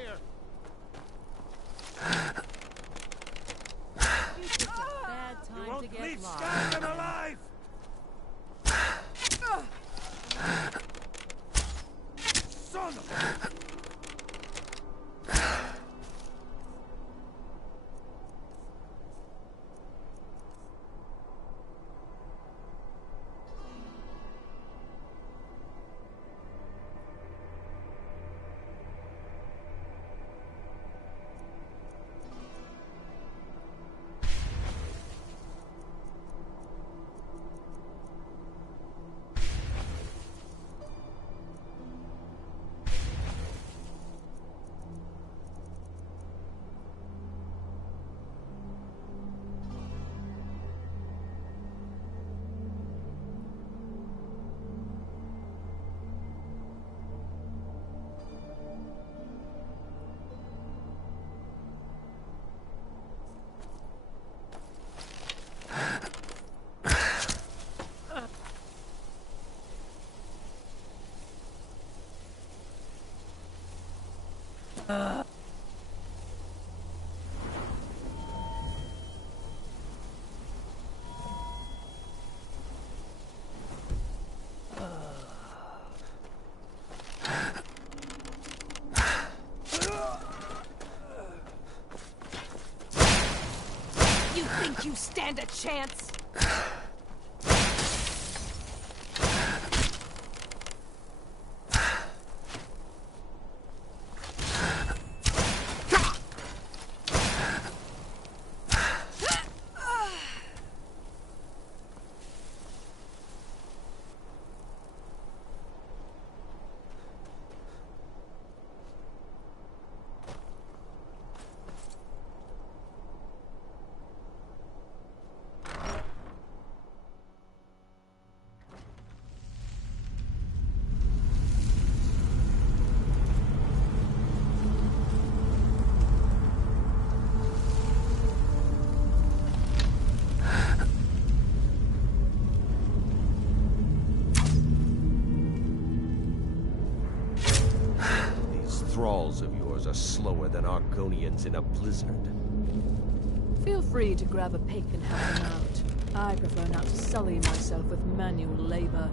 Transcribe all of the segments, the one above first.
here. You picked a bad You time to won't get leave lost. Skyrim alive! Son of a... You think you stand a chance? Thralls of yours are slower than Argonians in a blizzard. Feel free to grab a pick and help them out. I prefer not to sully myself with manual labor.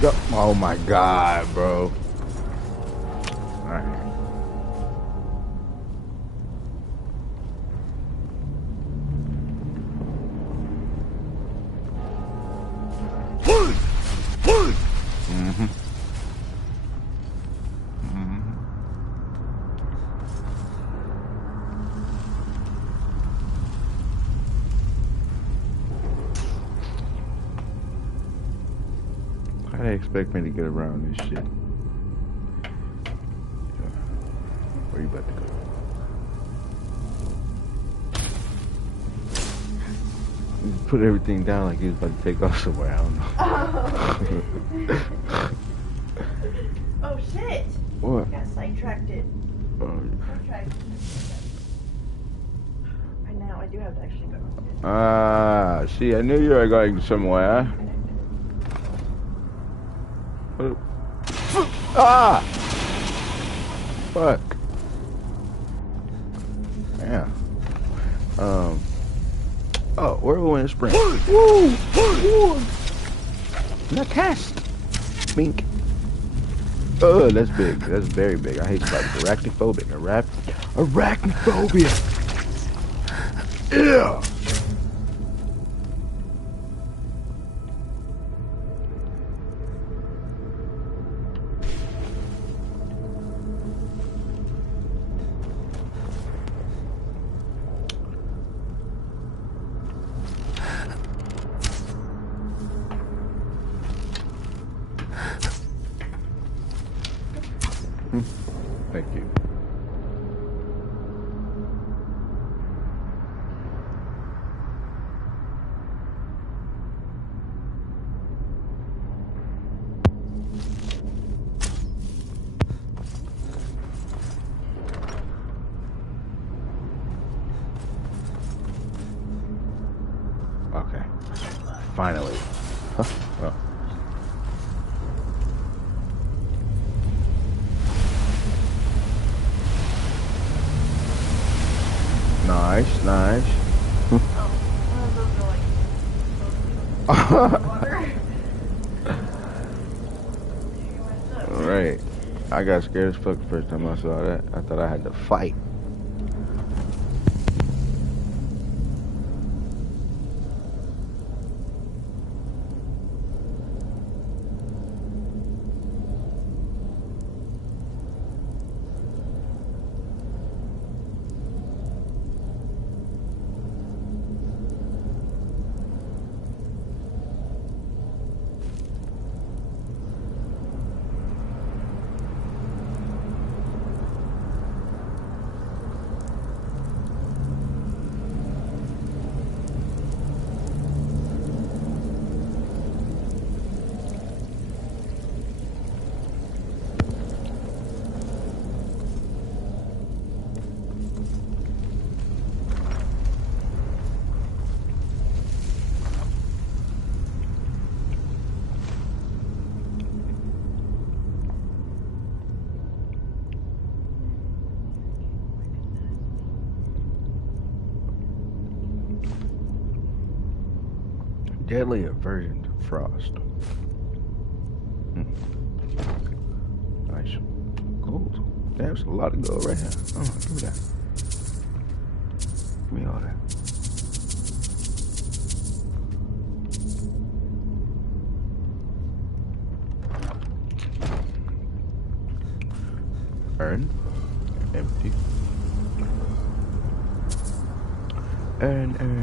Yo, oh my god, bro. Alright. How they expect me to get around this shit? Where you about to go? You put everything down like he was about to take off somewhere. I don't know. Oh shit! What? I got sidetracked. Sidetracked. Right now, I do have to actually go. Ah, see, I knew you were going somewhere. Ah! Fuck. Yeah. Oh, where we in spring? Woo! Woo! The cast. Mink. Oh, that's big. That's very big. I hate spiders. Arachnophobic. Arachnophobia. Yeah. Thank you. Okay. Finally. Huh? Oh. Nice, nice. Alright. I got scared as fuck the first time I saw that. I thought I had to fight. Deadly aversion to frost. Nice. Gold. There's a lot of gold right here. Oh, give me that. Give me all that. Earn. Empty. Earn, earn.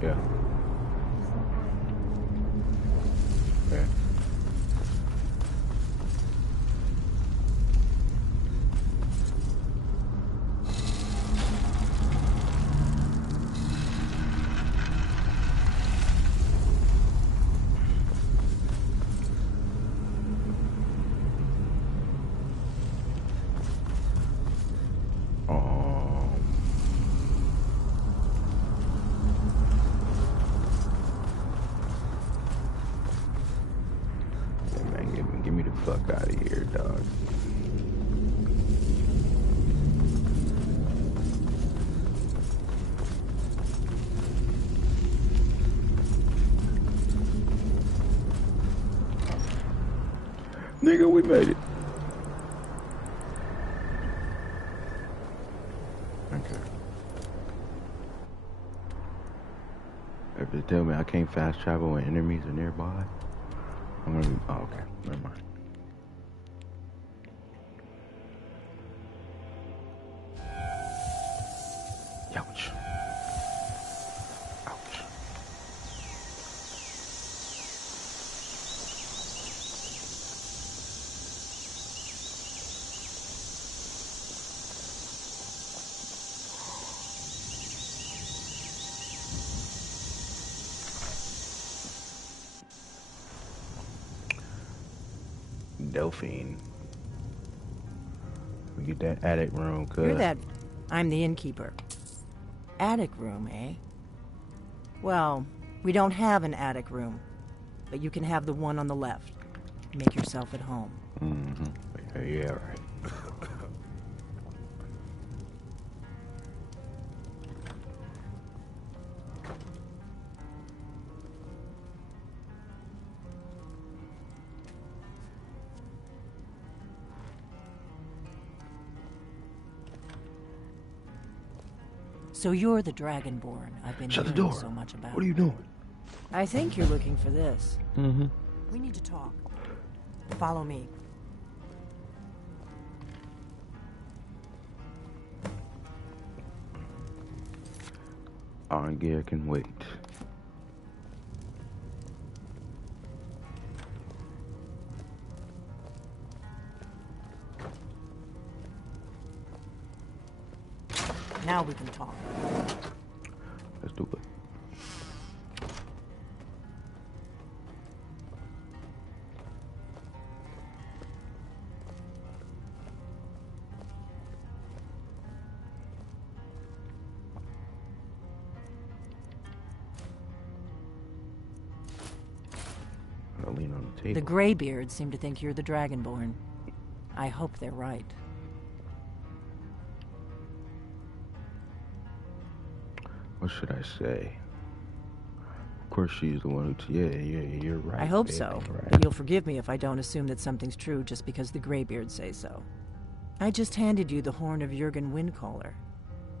Yeah. Okay. fuck out of here, dog. Nigga, we made it. Okay. If they tell me I can't fast travel when enemies are nearby, I'm gonna be, oh, okay, never mind. Ouch. Ouch. Delphine. We get that attic room, cuz. You're that... I'm the innkeeper. Attic room, eh? Well, we don't have an attic room, but you can have the one on the left. Make yourself at home. Mm-hmm. Yeah, right. So you're the Dragonborn I've been Shut the hearing door. so much about. What are you doing? I think you're looking for this. Mm-hmm. We need to talk. Follow me. Arngeir can wait. Now we can talk. Let's do it. I'll lean on the table. The Greybeards seem to think you're the Dragonborn. I hope they're right. What should I say? Of course, she's the one who. Yeah, you're right. I hope baby, so, right. but you'll forgive me if I don't assume that something's true just because the Greybeards say so. I just handed you the horn of Jurgen Windcaller.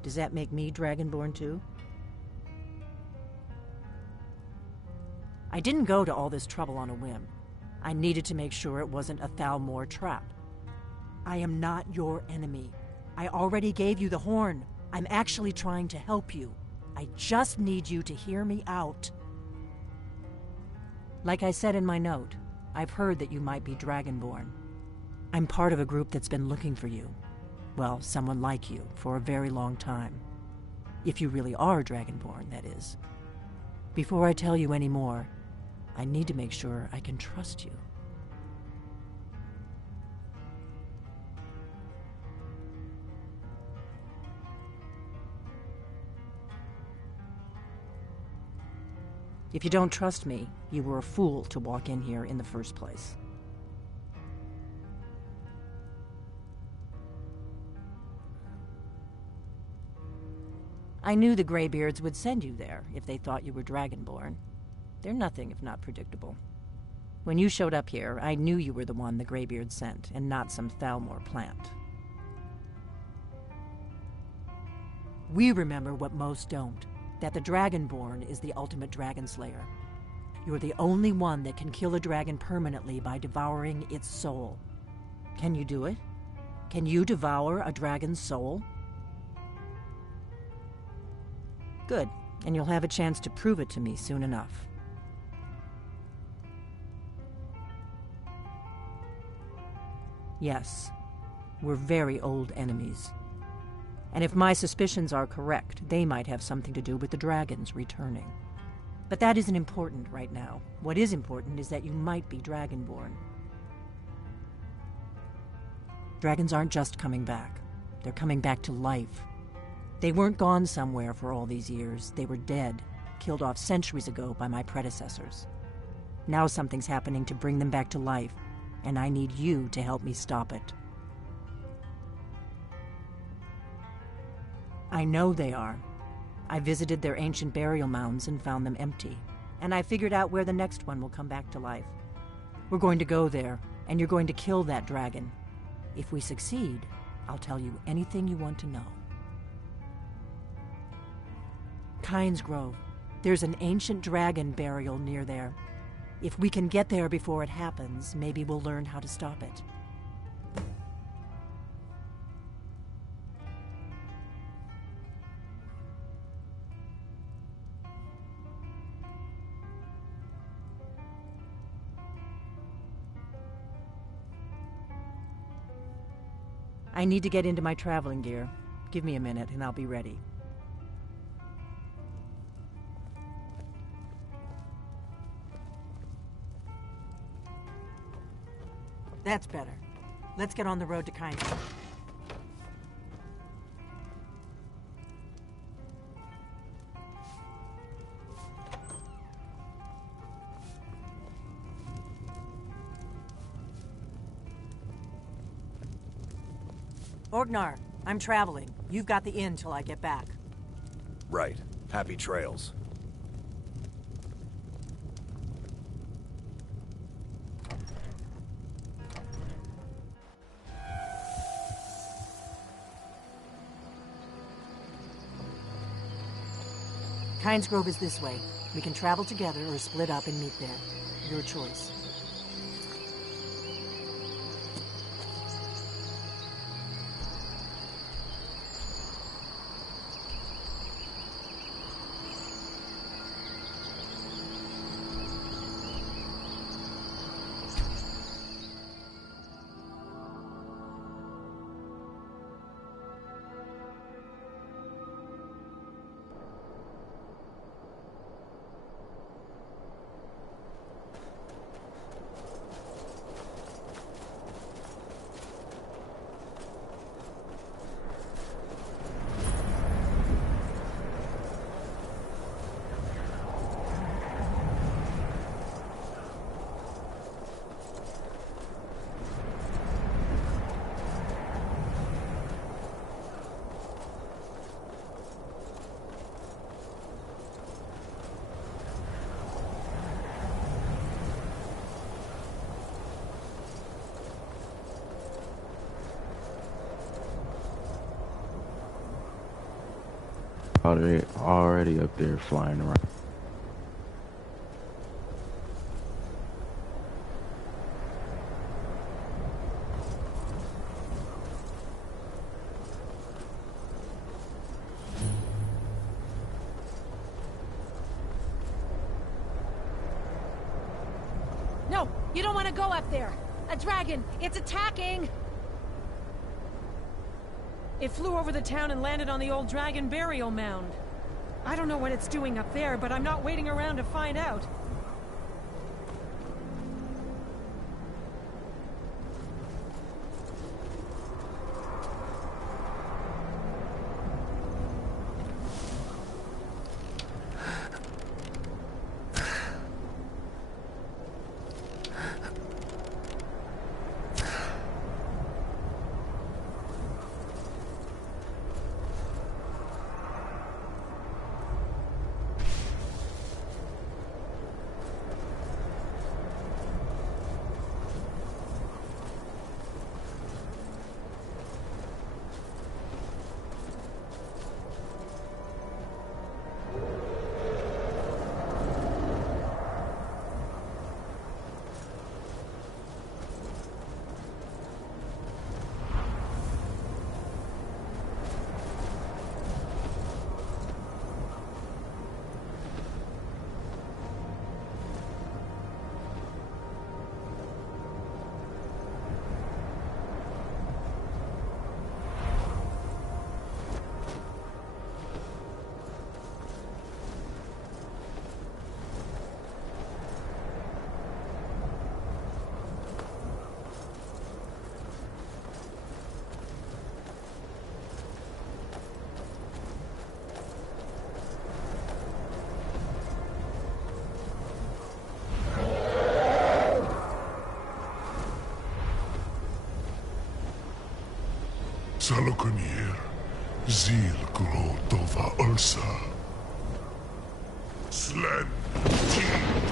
Does that make me Dragonborn too? I didn't go to all this trouble on a whim. I needed to make sure it wasn't a Thalmor trap. I am not your enemy. I already gave you the horn. I'm actually trying to help you. I just need you to hear me out. Like I said in my note, I've heard that you might be Dragonborn. I'm part of a group that's been looking for you. Well, someone like you, for a very long time. If you really are Dragonborn, that is. Before I tell you any more, I need to make sure I can trust you. If you don't trust me, you were a fool to walk in here in the first place. I knew the Greybeards would send you there if they thought you were Dragonborn. They're nothing if not predictable. When you showed up here, I knew you were the one the Greybeards sent, and not some Thalmor plant. We remember what most don't. That the Dragonborn is the ultimate dragon slayer. You're the only one that can kill a dragon permanently by devouring its soul. Can you do it? Can you devour a dragon's soul? Good, and you'll have a chance to prove it to me soon enough. Yes, we're very old enemies. And if my suspicions are correct, they might have something to do with the dragons returning. But that isn't important right now. What is important is that you might be Dragonborn. Dragons aren't just coming back. They're coming back to life. They weren't gone somewhere for all these years. They were dead, killed off centuries ago by my predecessors. Now something's happening to bring them back to life, and I need you to help me stop it. I know they are. I visited their ancient burial mounds and found them empty, and I figured out where the next one will come back to life. We're going to go there, and you're going to kill that dragon. If we succeed, I'll tell you anything you want to know. Kynes Grove. There's an ancient dragon burial near there. If we can get there before it happens, maybe we'll learn how to stop it. I need to get into my traveling gear. Give me a minute and I'll be ready. That's better. Let's get on the road to Kynes. Orgnar, I'm traveling. You've got the inn till I get back. Right. Happy trails. Kynes Grove is this way. We can travel together or split up and meet there. Your choice. Already up there flying around. No, you don't want to go up there. A dragon, it's attacking! It flew over the town and landed on the old dragon burial mound. I don't know what it's doing up there, but I'm not waiting around to find out. Salokunir, Zil Grotova Ursa. Slen Team.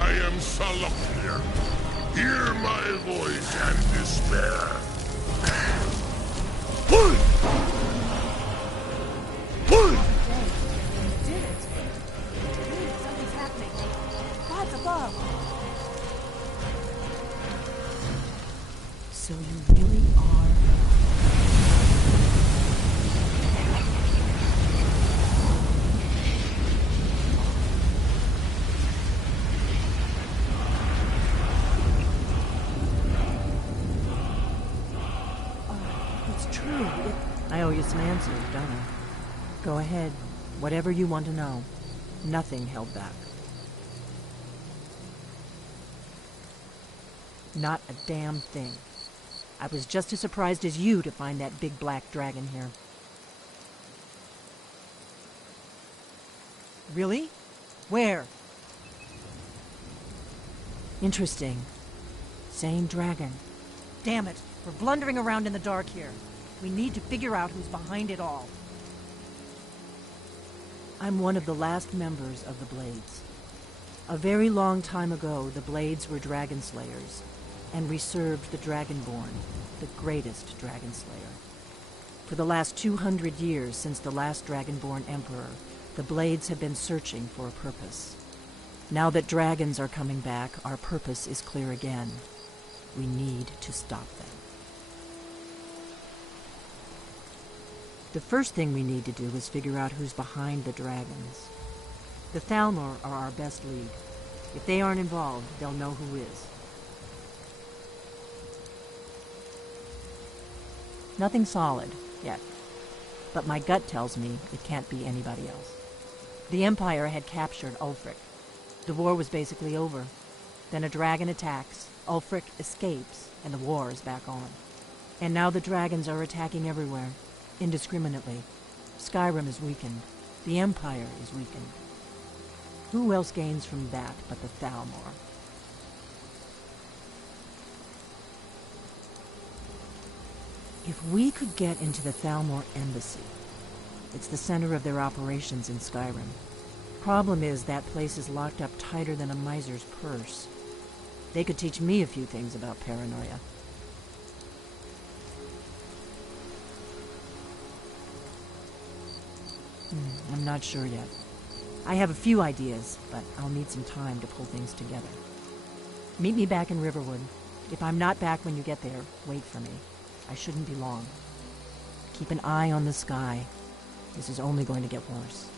I am Saloknir. Hear my voice and despair. Something's happening. God's above. So you really are... It's true. I owe you some answers, don't I? Go ahead. Whatever you want to know. Nothing held back. Not a damn thing. I was just as surprised as you to find that big black dragon here. Really? Where? Interesting. Same dragon. Damn it. We're blundering around in the dark here. We need to figure out who's behind it all. I'm one of the last members of the Blades. A very long time ago, the Blades were dragon slayers, and we served the Dragonborn, the greatest dragon slayer. For the last 200 years since the last Dragonborn Emperor, the Blades have been searching for a purpose. Now that dragons are coming back, our purpose is clear again. We need to stop them. The first thing we need to do is figure out who's behind the dragons. The Thalmor are our best lead. If they aren't involved, they'll know who is. Nothing solid, yet. But my gut tells me it can't be anybody else. The Empire had captured Ulfric. The war was basically over. Then a dragon attacks, Ulfric escapes, and the war is back on. And now the dragons are attacking everywhere. Indiscriminately. Skyrim is weakened. The Empire is weakened. Who else gains from that but the Thalmor? If we could get into the Thalmor embassy, it's the center of their operations in Skyrim. Problem is, that place is locked up tighter than a miser's purse. They could teach me a few things about paranoia. I'm not sure yet. I have a few ideas, but I'll need some time to pull things together. Meet me back in Riverwood. If I'm not back when you get there, wait for me. I shouldn't be long. Keep an eye on the sky. This is only going to get worse.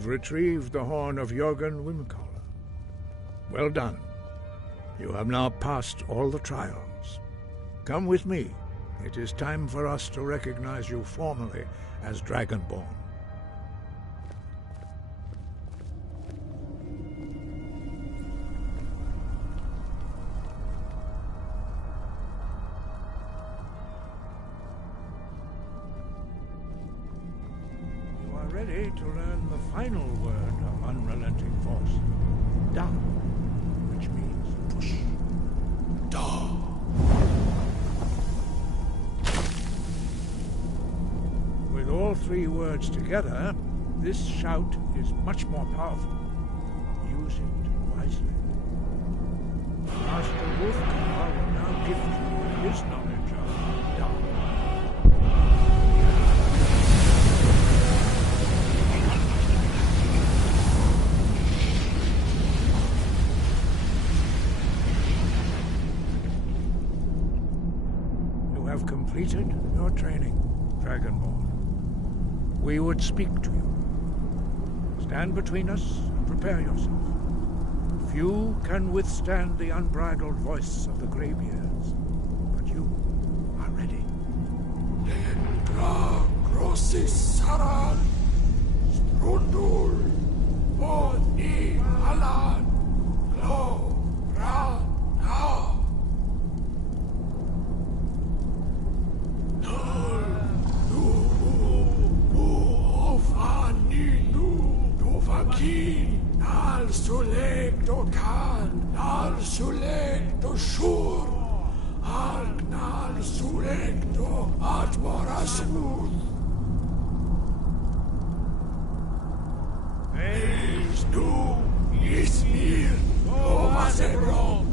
You've retrieved the horn of Jörgen Windcaller. Well done. You have now passed all the trials. Come with me. It is time for us to recognize you formally as Dragonborn. Ready to learn the final word of unrelenting force. Da, which means push. Da. With all three words together, this shout is much more powerful. Use it wisely. Master Volkihar will now gift you with his knowledge of Da. Completed your training, Dragonborn. We would speak to you. Stand between us and prepare yourself. Few can withstand the unbridled voice of the Greybeards, but you are ready. Legendra grossis saran, strundul, boni alan, glo, bra, na. Al suleg do kan, al suleg do shur, al gnal suleg do atmora smooth. Eis du ismir, nova sebro,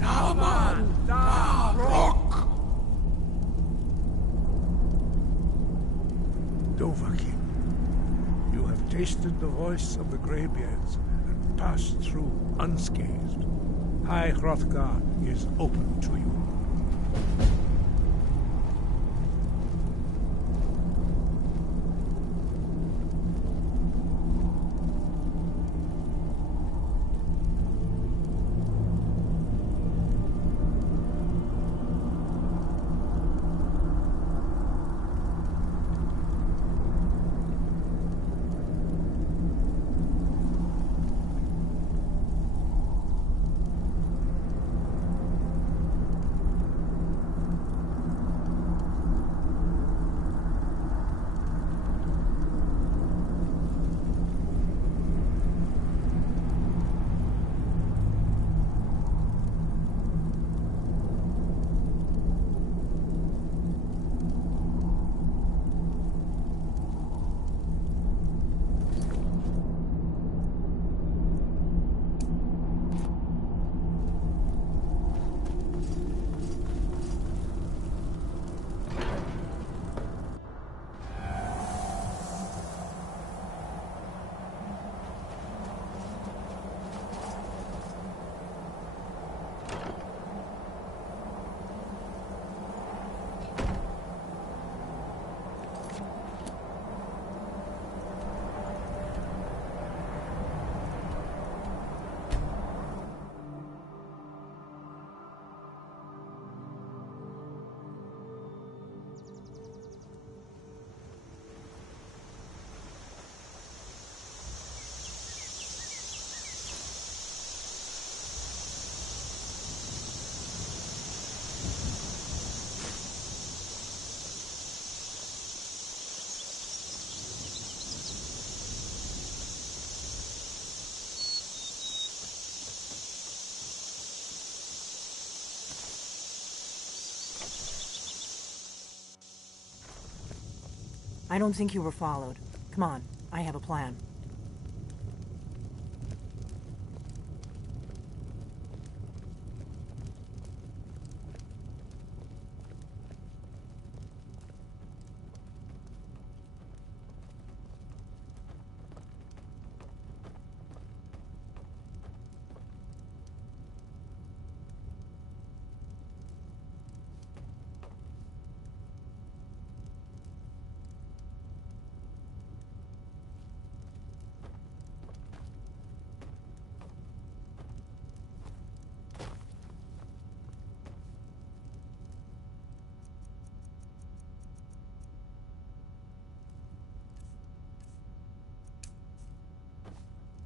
daman da rock. Dovahkiin, you have tasted the voice of the Greybeards and passed through unscathed. High Hrothgar is open to you. I don't think you were followed. Come on, I have a plan.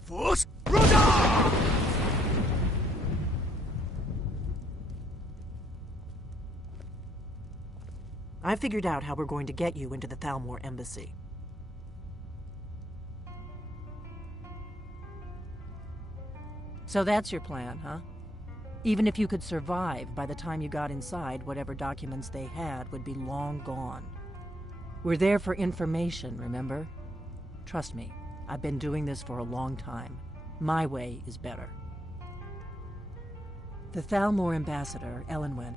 Fus Ruda! I figured out how we're going to get you into the Thalmor embassy. So that's your plan, huh? Even if you could survive, by the time you got inside, whatever documents they had would be long gone. We're there for information, remember? Trust me, I've been doing this for a long time. My way is better. The Thalmor ambassador, Elenwen,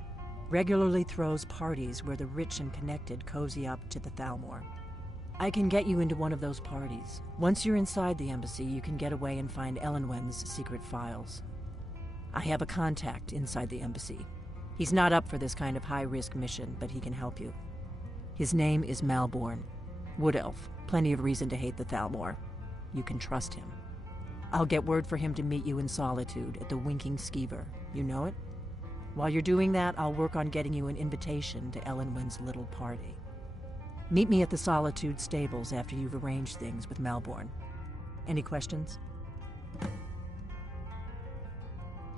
regularly throws parties where the rich and connected cozy up to the Thalmor. I can get you into one of those parties. Once you're inside the embassy, you can get away and find Elenwen's secret files. I have a contact inside the embassy. He's not up for this kind of high-risk mission, but he can help you. His name is Malborn. Wood Elf. Plenty of reason to hate the Thalmor. You can trust him. I'll get word for him to meet you in Solitude at the Winking Skeever. You know it? While you're doing that, I'll work on getting you an invitation to Elenwen's little party. Meet me at the Solitude stables after you've arranged things with Malborn. Any questions?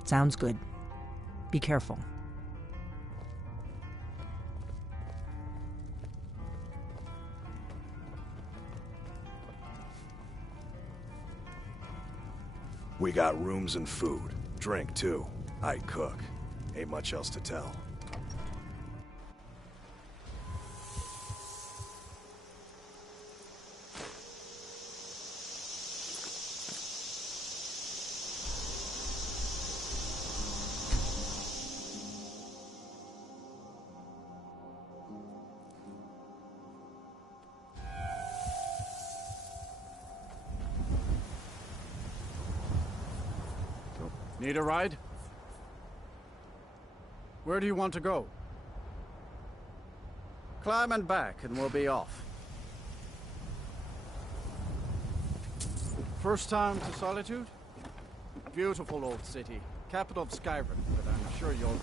Sounds good. Be careful. We got rooms and food. Drink, too. I cook. Ain't much else to tell. Need a ride? Where do you want to go? Climb and back, and we'll be off. First time to Solitude? Beautiful old city. Capital of Skyrim, but I'm sure you'll...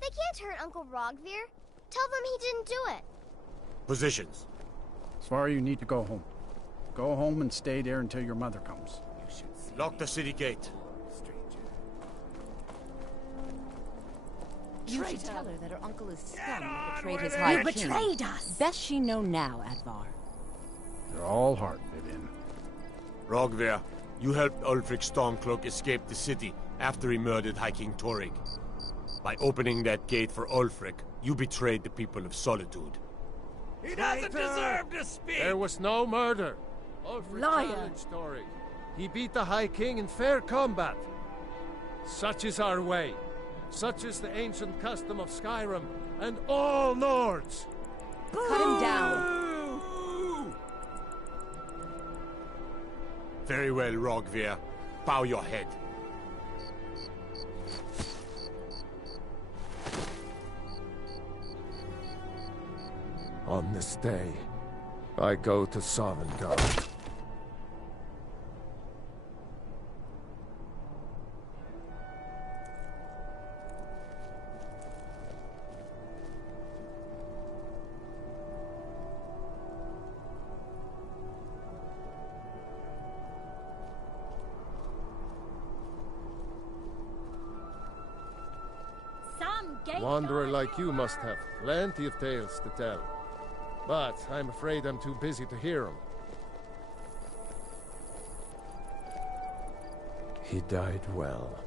They can't hurt Uncle Rogvir. Tell them he didn't do it. Positions. Sorry, you need to go home. Go home and stay there until your mother comes. Lock the city gate. You should tell her that her uncle is scum who betrayed his high king. You betrayed us! Best she know now, Advar. You're all heart, Vivian. Rogvir, you helped Ulfric Stormcloak escape the city after he murdered High King Torrig. By opening that gate for Ulfric, you betrayed the people of Solitude. He doesn't deserve to speak! There was no murder. Ulfric challenged Torrig. He beat the High King in fair combat. Such is our way. Such is the ancient custom of Skyrim and all Nords. Cut him down. Very well, Rogvir. Bow your head. On this day, I go to Sovngarde. Wanderer like you must have plenty of tales to tell. But I'm afraid I'm too busy to hear them. He died well.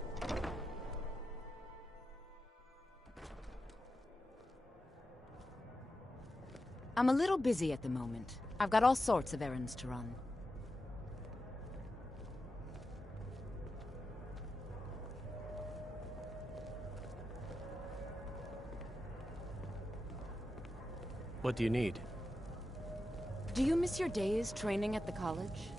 I'm a little busy at the moment. I've got all sorts of errands to run. What do you need? Do you miss your days training at the college?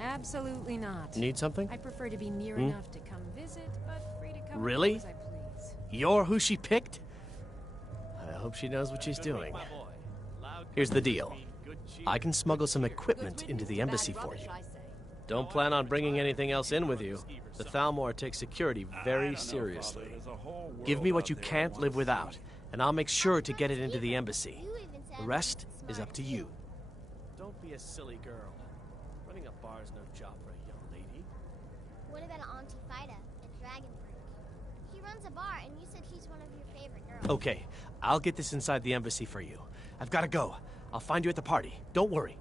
Absolutely not. Need something? I prefer to be near enough to come visit, but free to come Really? as I please. You're who she picked? I hope she knows what she's doing. Here's the deal. I can smuggle some equipment into the embassy for you. Don't plan on bringing anything else in with you. The Thalmor takes security very seriously. Give me what you can't live without, and I'll make sure to get it into the embassy. The rest is up to you. Don't be a silly girl. Running a bar's no job for a young lady. What about Auntie Fida at Dragonborn? She runs a bar, and you said she's one of your favorite girls. Okay, I'll get this inside the embassy for you. I've got to go. I'll find you at the party. Don't worry.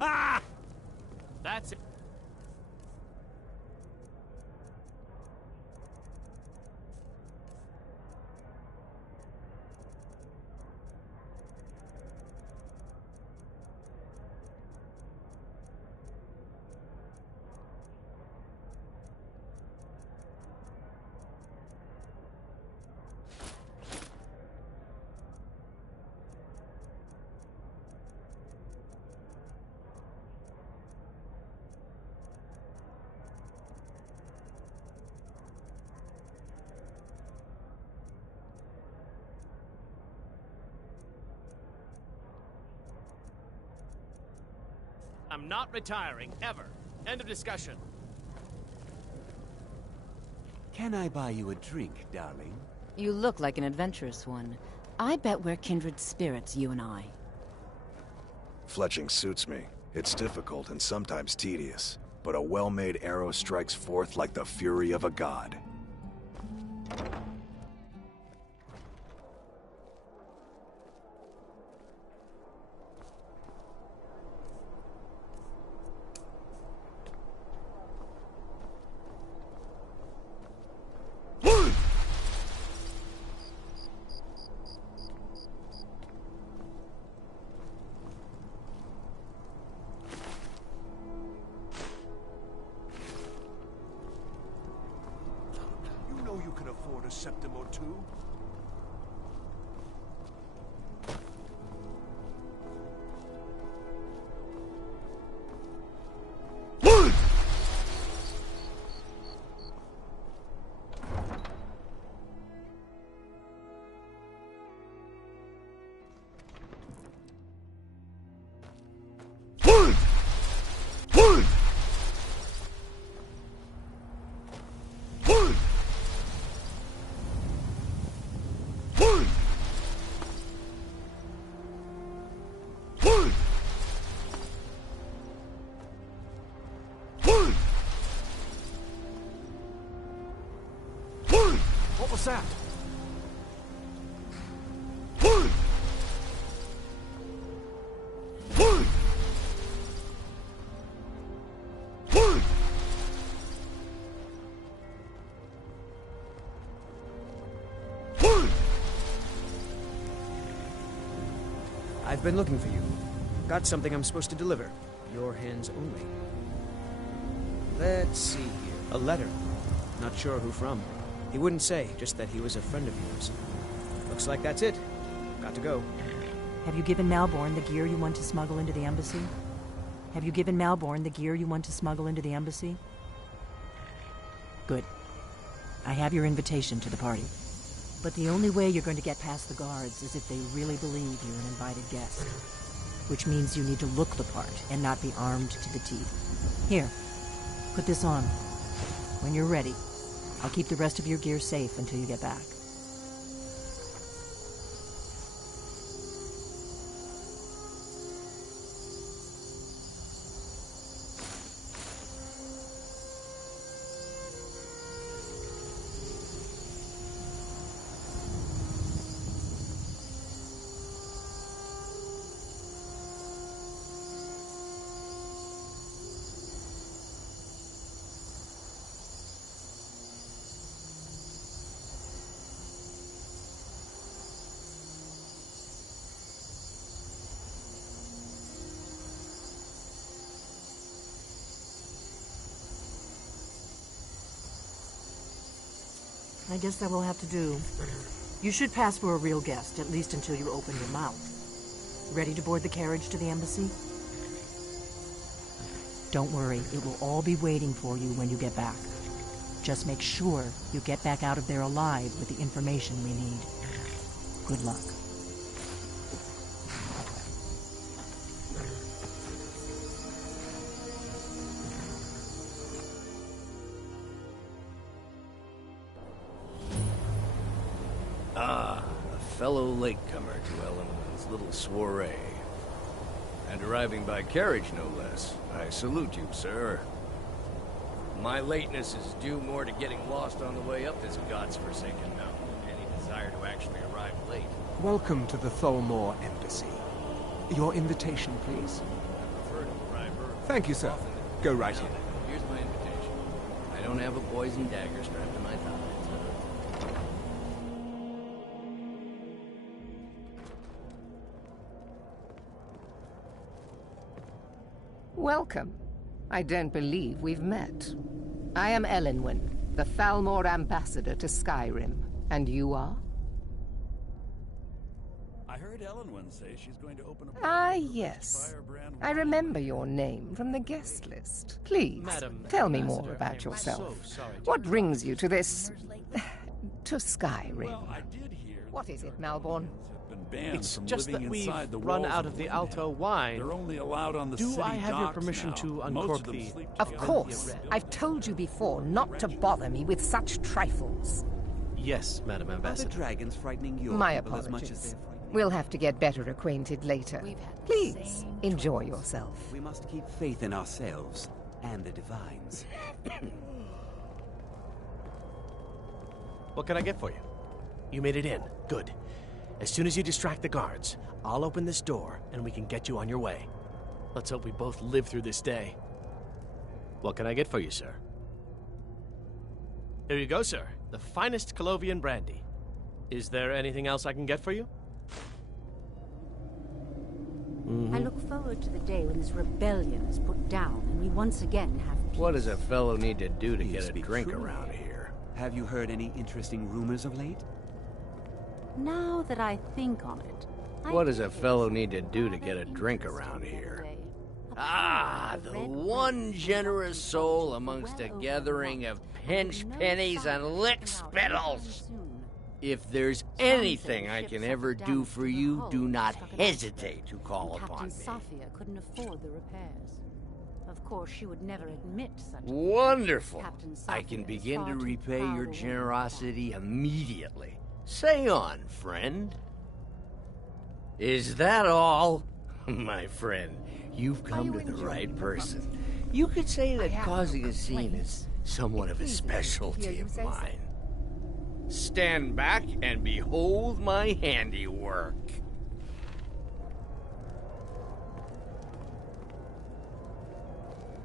Ah! That's it. I'm not retiring, ever. End of discussion. Can I buy you a drink, darling? You look like an adventurous one. I bet we're kindred spirits, you and I. Fletching suits me. It's difficult and sometimes tedious, but a well-made arrow strikes forth like the fury of a god. You can afford a septim or two. What was that? I've been looking for you. Got something I'm supposed to deliver. Your hands only. Let's see here. A letter. Not sure who from. He wouldn't say, just that he was a friend of yours. Looks like that's it. Got to go. Have you given Malborn the gear you want to smuggle into the embassy? Have you given Malborn the gear you want to smuggle into the embassy? Good. I have your invitation to the party. But the only way you're going to get past the guards is if they really believe you're an invited guest. Which means you need to look the part and not be armed to the teeth. Here, put this on. When you're ready, I'll keep the rest of your gear safe until you get back. I guess that will have to do. You should pass for a real guest, at least until you open your mouth. Ready to board the carriage to the embassy? Don't worry, it will all be waiting for you when you get back. Just make sure you get back out of there alive with the information we need. Good luck. Fellow latecomer to Ellenwood's little soiree. And arriving by carriage, no less. I salute you, sir. My lateness is due more to getting lost on the way up this god's-forsaken mountain than any desire to actually arrive late. Welcome to the Tholmor Embassy. Your invitation, please. I prefer to arrive early. Thank you, sir. Go right in. Here's my invitation. I don't have a poison dagger strapped to my thigh. Welcome. I don't believe we've met. I am Elenwen, the Thalmor ambassador to Skyrim. And you are? I heard Elenwen say she's going to open a... Ah, yes. I remember your name from the guest list. Please, tell me more about yourself. What brings you to this... to Skyrim? Well, I did hear... What is it, Malborn? It's just that we've run out of the Alto wine. They're only allowed on the Do city I have your docks permission now. to Most uncork of them the... sleep Of course. I've told you before not to bother me with such trifles. Yes, Madam Ambassador. Are the dragons frightening your My people as much as apologies. they're frightening? We'll have to get better acquainted later. Please, enjoy yourself. We must keep faith in ourselves and the divines. What can I get for you? You made it in. Good. As soon as you distract the guards, I'll open this door and we can get you on your way. Let's hope we both live through this day. What can I get for you, sir? Here you go, sir. The finest Colovian brandy. Is there anything else I can get for you? I look forward to the day when this rebellion is put down and we once again have peace. What does a fellow need to do to get a drink around here? Have you heard any interesting rumors of late? Now that I think on it... What does a fellow need to do to get a drink around here? Ah, the one generous soul amongst a gathering of pinch pennies and lick spittles. If there's anything I can ever do for you, do not hesitate to call upon me. Captain Safia couldn't afford the repairs. Of course, she would never admit such... Wonderful! I can begin to repay your generosity immediately. Say on, friend. Is that all? My friend, you've come to the right person. You could say that causing a scene is somewhat of a specialty of mine. Stand back and behold my handiwork.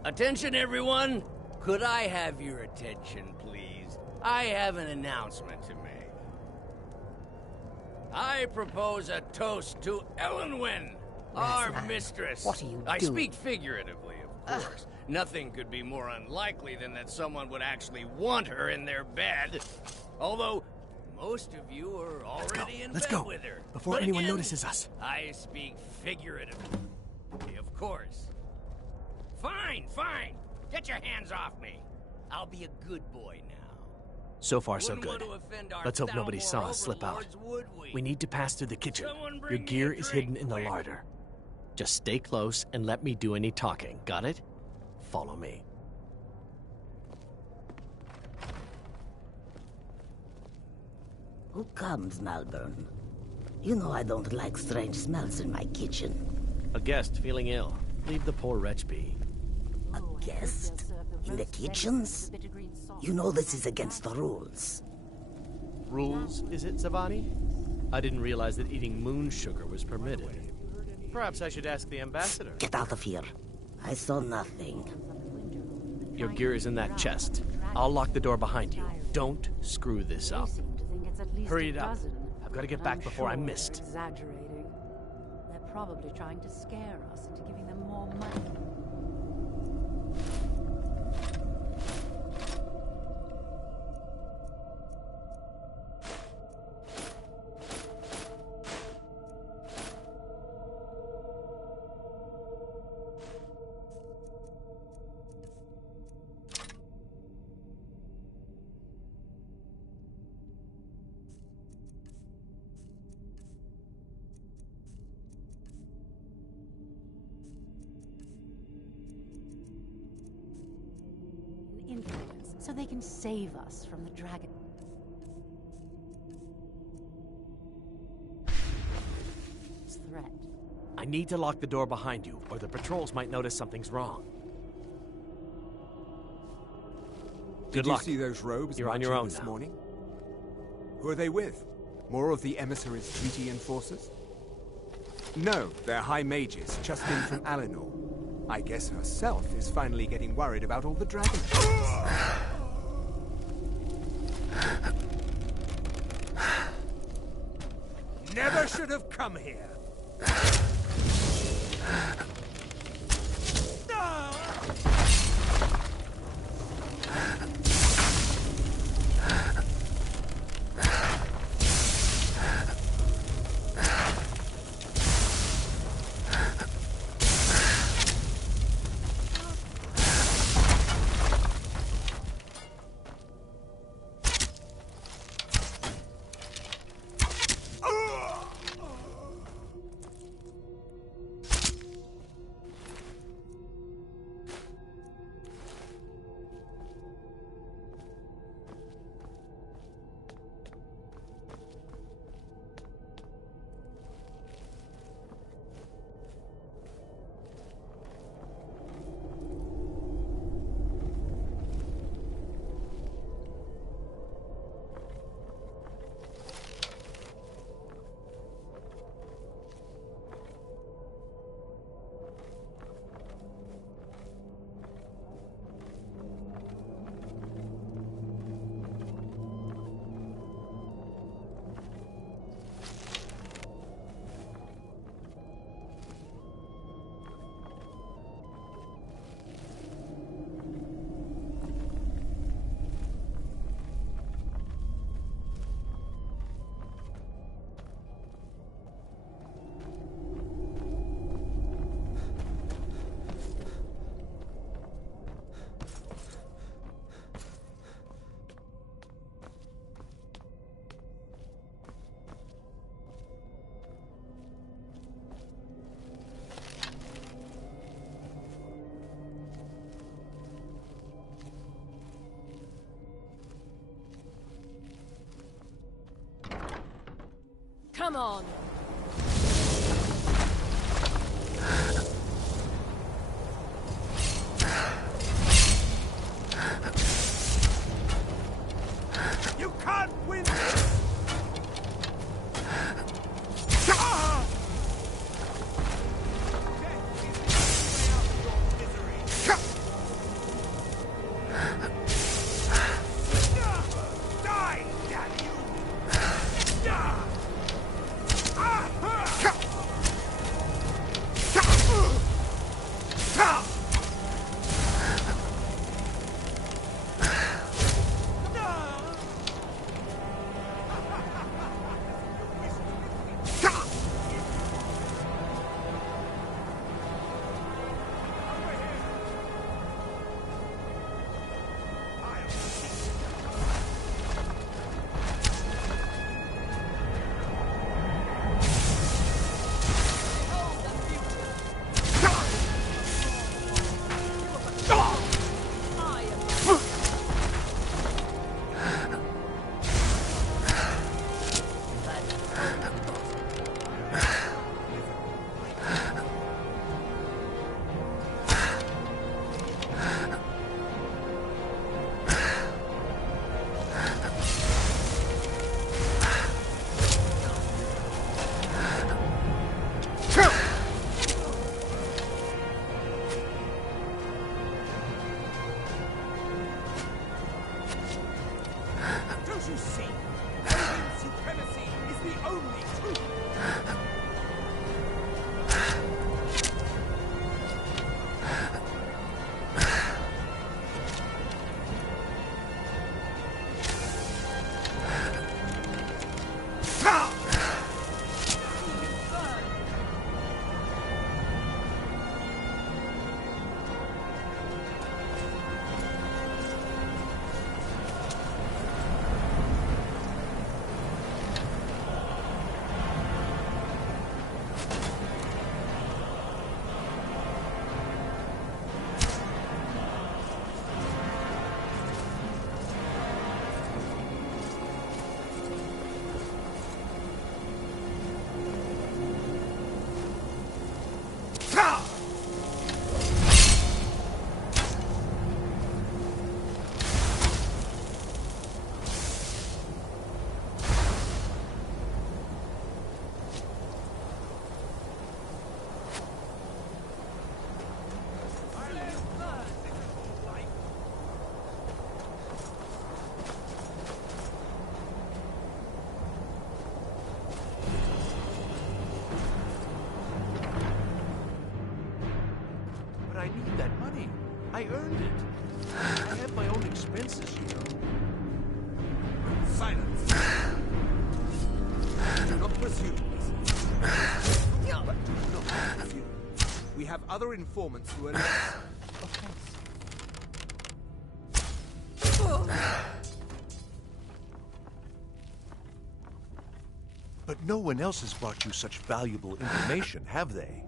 Attention, everyone! Could I have your attention, please? I have an announcement to make. I propose a toast to Elenwen, our mistress. What are you I doing? speak figuratively, of course. Nothing could be more unlikely than that someone would actually want her in their bed. Although, most of you are already in bed with her. Before But anyone again, notices us. I speak figuratively, of course. Fine, fine. Get your hands off me. I'll be a good boy now. So far, so Wouldn't good. want to offend our Let's hope nobody Thalmor saw us slip out. overlords, would we? We need to pass through the kitchen. Someone Your bring me gear a is drink, hidden in the quick. larder. Just stay close and let me do any talking. Got it? Follow me. Who comes, Malvern? You know I don't like strange smells in my kitchen. A guest feeling ill. Leave the poor wretch be. A guest? In the kitchens? You know this is against the rules. Rules, is it, Zavani? I didn't realize that eating moon sugar was permitted. Perhaps I should ask the ambassador. Get out of here. I saw nothing. Your gear is in that chest. I'll lock the door behind you. Don't screw this up. Hurry it up. I've got to get back before I'm missed. Exaggerating. They're probably trying to scare us into giving them more money. Influence, so they can save us from the dragon. Threat. I need to lock the door behind you, or the patrols might notice something's wrong. Good luck. Did you see those robes You're on your own this now. morning? Who are they with? More of the emissaries' treaty enforcers? No, they're high mages, just in from Alinor. I guess herself is finally getting worried about all the dragon. Never should have come here. Come on! You can't win this! Die, damn you! I earned it. I have my own expenses, you know. Silence! Do not presume. But do not presume. We have other informants who are less. But no one else has brought you such valuable information, have they?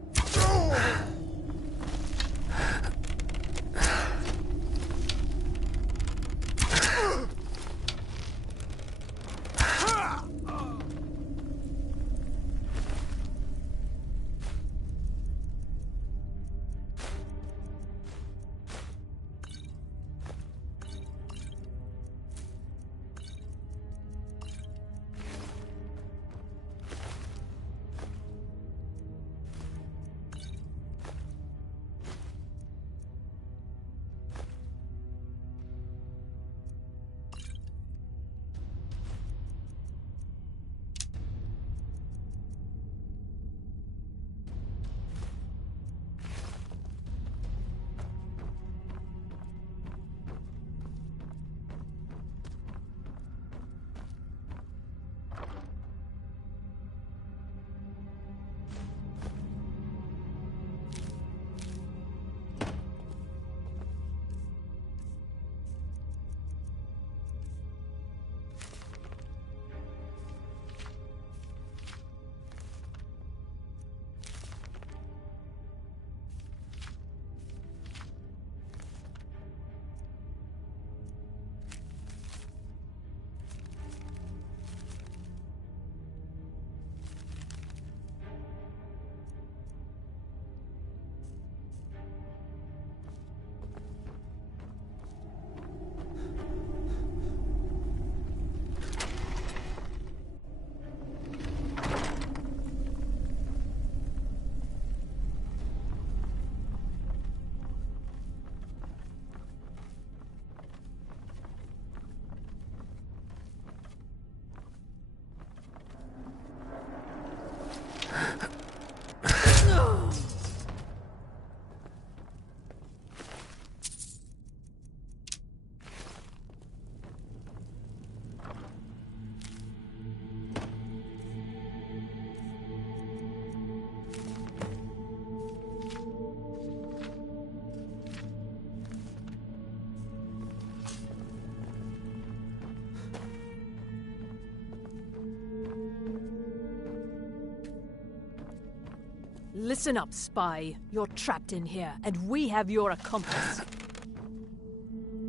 Listen up, spy. You're trapped in here, and we have your accomplice.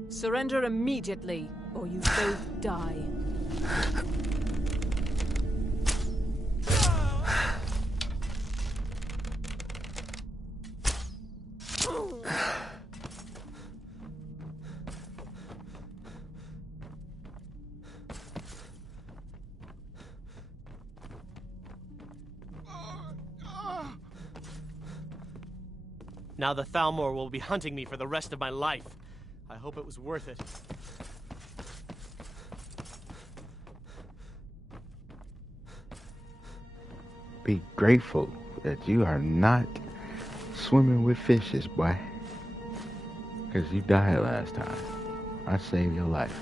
Surrender immediately, or you both die. Now the Thalmor will be hunting me for the rest of my life. I hope it was worth it. Be grateful that you are not swimming with fishes, boy. Because you died last time. I saved your life.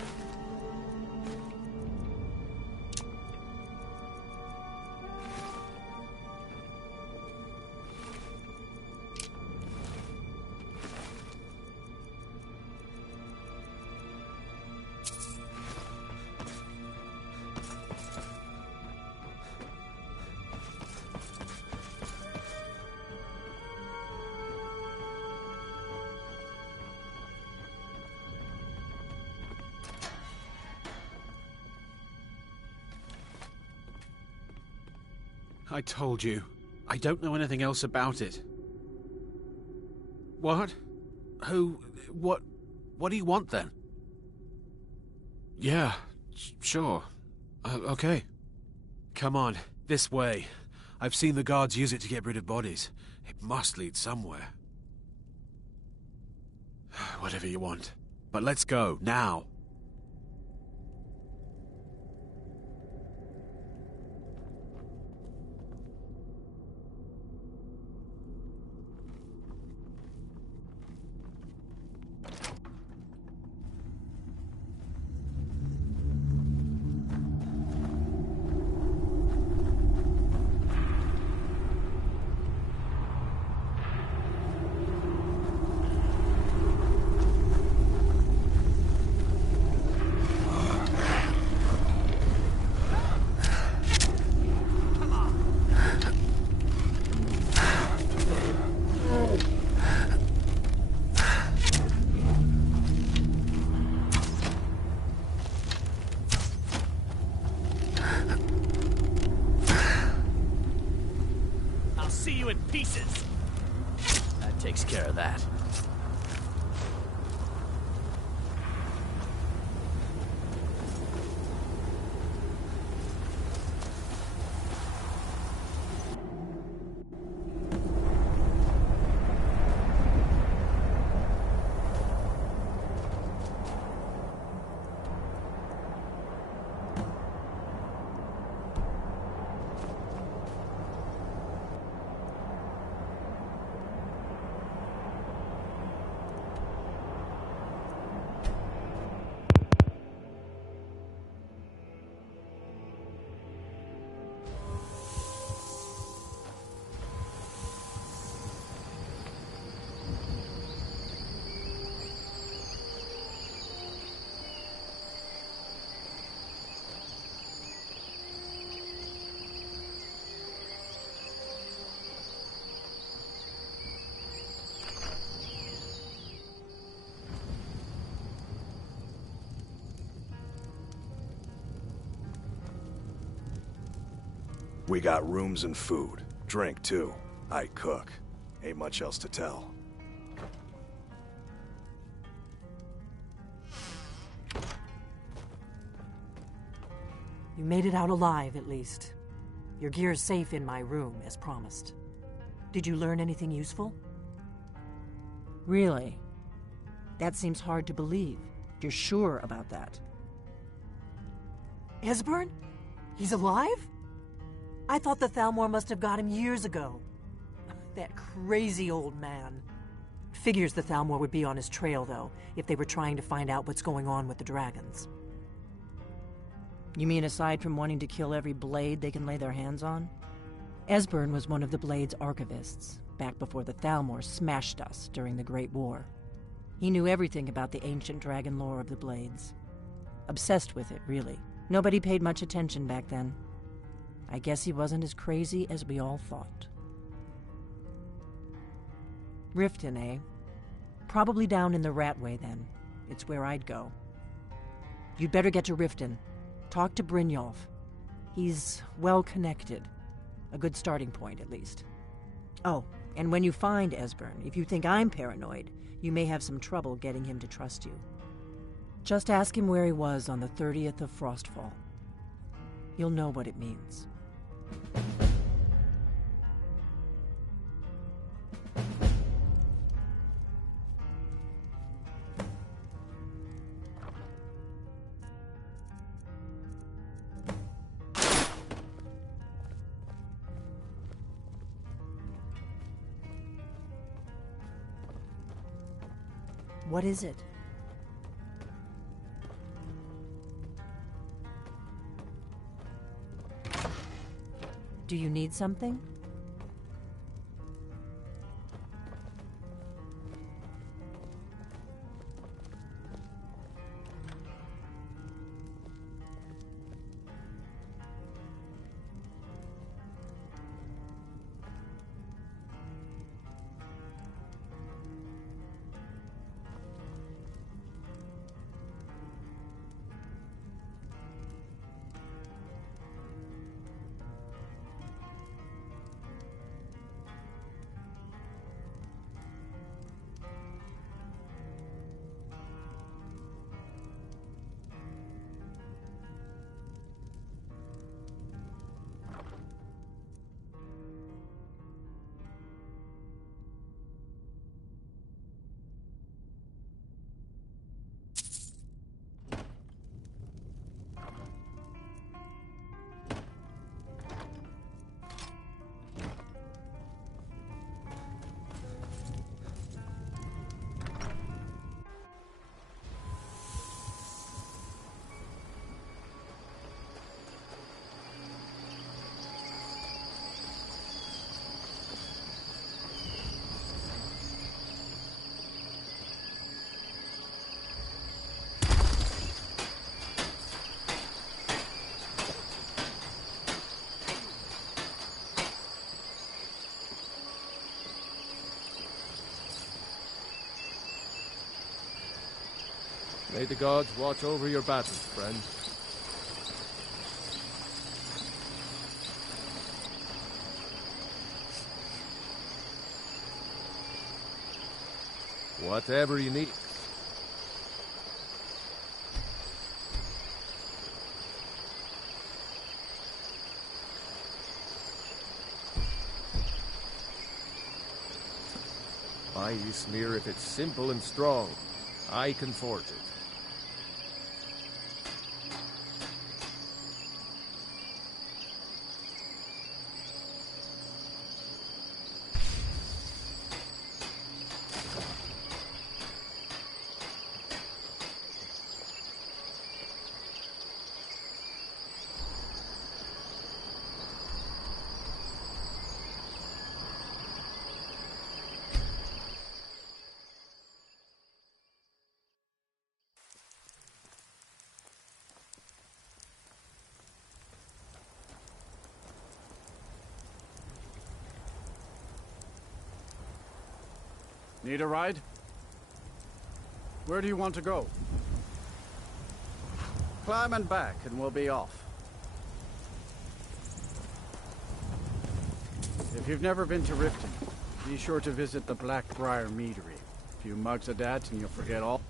I told you. I don't know anything else about it. What? Who? What do you want, then? Yeah, sure. Okay. Come on, this way. I've seen the guards use it to get rid of bodies. It must lead somewhere. Whatever you want. But let's go, now. takes care of that. We got rooms and food. Drink, too. I cook. Ain't much else to tell. You made it out alive, at least. Your gear's safe in my room, as promised. Did you learn anything useful? Really? That seems hard to believe. You're sure about that? Esbern? He's alive? I thought the Thalmor must have got him years ago. That crazy old man. Figures the Thalmor would be on his trail, though, if they were trying to find out what's going on with the dragons. You mean aside from wanting to kill every blade they can lay their hands on? Esbern was one of the Blade's archivists, back before the Thalmor smashed us during the Great War. He knew everything about the ancient dragon lore of the Blades. Obsessed with it, really. Nobody paid much attention back then. I guess he wasn't as crazy as we all thought. Riften, eh? Probably down in the Ratway, then. It's where I'd go. You'd better get to Riften. Talk to Brynjolf. He's well-connected. A good starting point, at least. Oh, and when you find Esbern, if you think I'm paranoid, you may have some trouble getting him to trust you. Just ask him where he was on the 30th of Frostfall. You'll know what it means. What is it? Do you need something? May the gods watch over your battles, friend. Whatever you need. Buy this mirror if it's simple and strong. I can forge it. Need a ride? Where do you want to go? Climb and back, and we'll be off. If you've never been to Riften, be sure to visit the Blackbriar Meadery. A few mugs of that, and you'll forget all.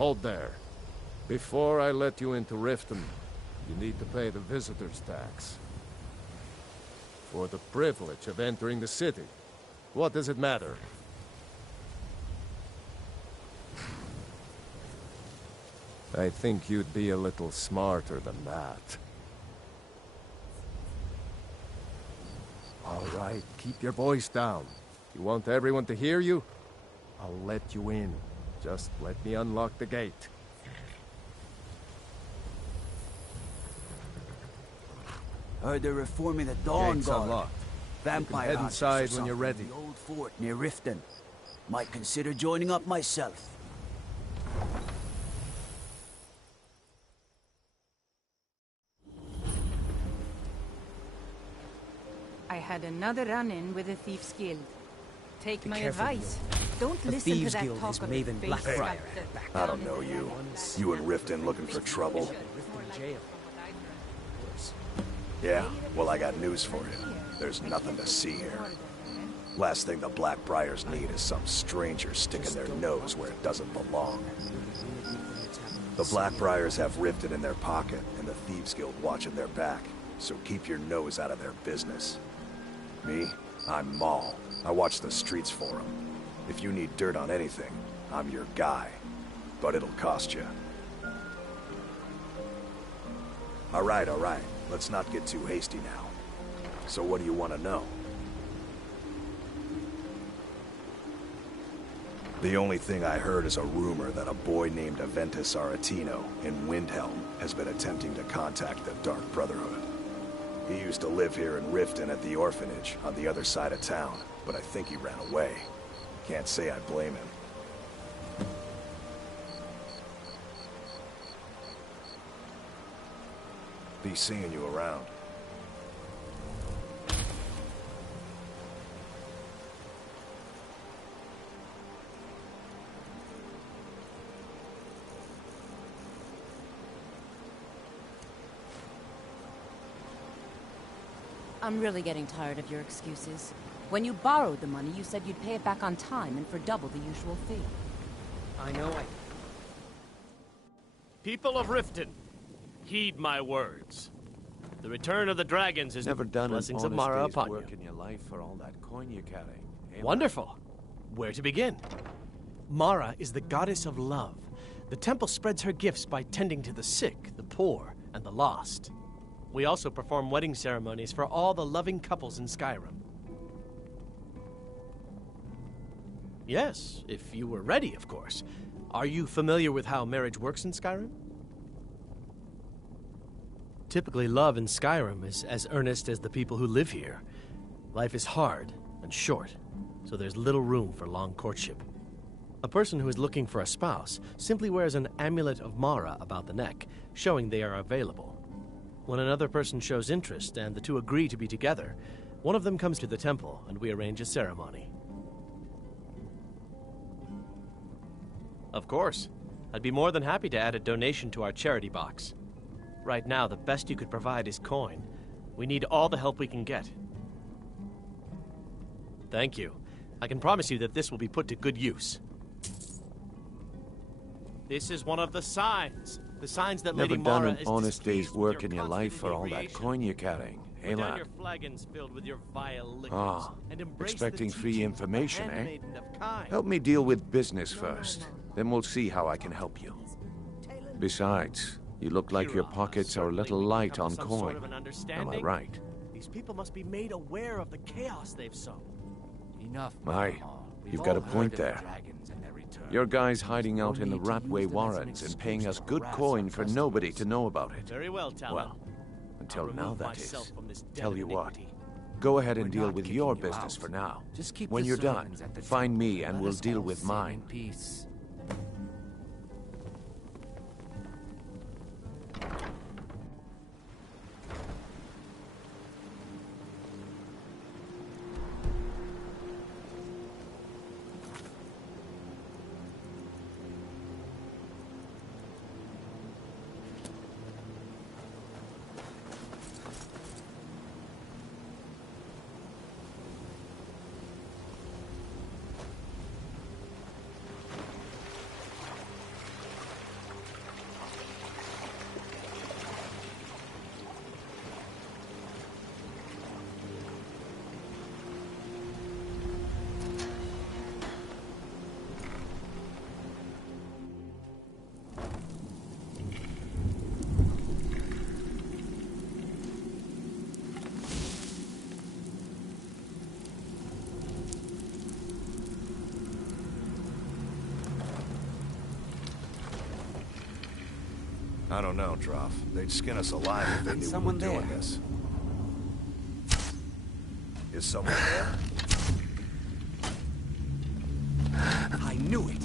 Hold there. Before I let you into Riften, you need to pay the visitor's tax. For the privilege of entering the city. What does it matter? I think you'd be a little smarter than that. All right, keep your voice down. You want everyone to hear you? I'll let you in. Just let me unlock the gate. Heard they're reforming the Dawn Gate's Guard. unlocked. Vampire head hunters inside or when something you're ready. in the old fort near Riften. Might consider joining up myself. I had another run-in with the Thieves' Guild. Take my careful, advice. Don't The listen to Thieves' that Guild talk is of Maven the face Blackbriar. sculptor. I don't know you. You in Riften looking for trouble? Yeah, well I got news for you. There's nothing to see here. Last thing the Blackbriars need is some stranger sticking their nose where it doesn't belong. The Blackbriars have Riften in their pocket, and the Thieves Guild watching their back, so keep your nose out of their business. Me? I'm Maul. I watch the streets for them. If you need dirt on anything, I'm your guy. But it'll cost you. All right. Let's not get too hasty now. So what do you want to know? The only thing I heard is a rumor that a boy named Aventus Aretino in Windhelm has been attempting to contact the Dark Brotherhood. He used to live here in Riften at the orphanage on the other side of town, but I think he ran away. Can't say I blame him. Be seeing you around. I'm really getting tired of your excuses. When you borrowed the money, you said you'd pay it back on time and for double the usual fee. I know I... People of Riften, heed my words. The return of the dragons is Never done blessings an of Mara honest day's upon work you. in your life for all that coin you're carrying. Eh, Wonderful. Where to begin? Mara is the goddess of love. The temple spreads her gifts by tending to the sick, the poor, and the lost. We also perform wedding ceremonies for all the loving couples in Skyrim. Yes, if you were ready, of course. Are you familiar with how marriage works in Skyrim? Typically, love in Skyrim is as earnest as the people who live here. Life is hard and short, so there's little room for long courtship. A person who is looking for a spouse simply wears an amulet of Mara about the neck, showing they are available. When another person shows interest and the two agree to be together, one of them comes to the temple and we arrange a ceremony. Of course. I'd be more than happy to add a donation to our charity box. Right now, the best you could provide is coin. We need all the help we can get. Thank you. I can promise you that this will be put to good use. This is one of the signs. The signs that Never Lady done Mara an is honest day's displeased with work your in your life for all that constant coin you're carrying, Put eh, down lad? your flagons filled with your vile liquors, Ah, and embrace expecting the free teachings of the information, eh? handmaiden of Kai. Help me deal with business first. Then we'll see how I can help you. Besides, you look like your pockets are a little light on Some coin. sort of an Am I understanding? right? These people must be made aware of the chaos they've sown. Enough. Aye, you've got a point there. Your guys hiding out in the Ratway Warrens and paying us good coin for nobody to know about it. Very well, Talon. Well, until I'll now remove that myself is. from this den Tell of you what, iniquity. go ahead and We're deal not with kicking your you business out. for now. Just keep When the you're done, servants at the find me temple. and Let we'll us deal all with sit mine. in peace. I don't know, Droff. They'd skin us alive if they knew Someone we were doing there. this. Is someone there? I knew it.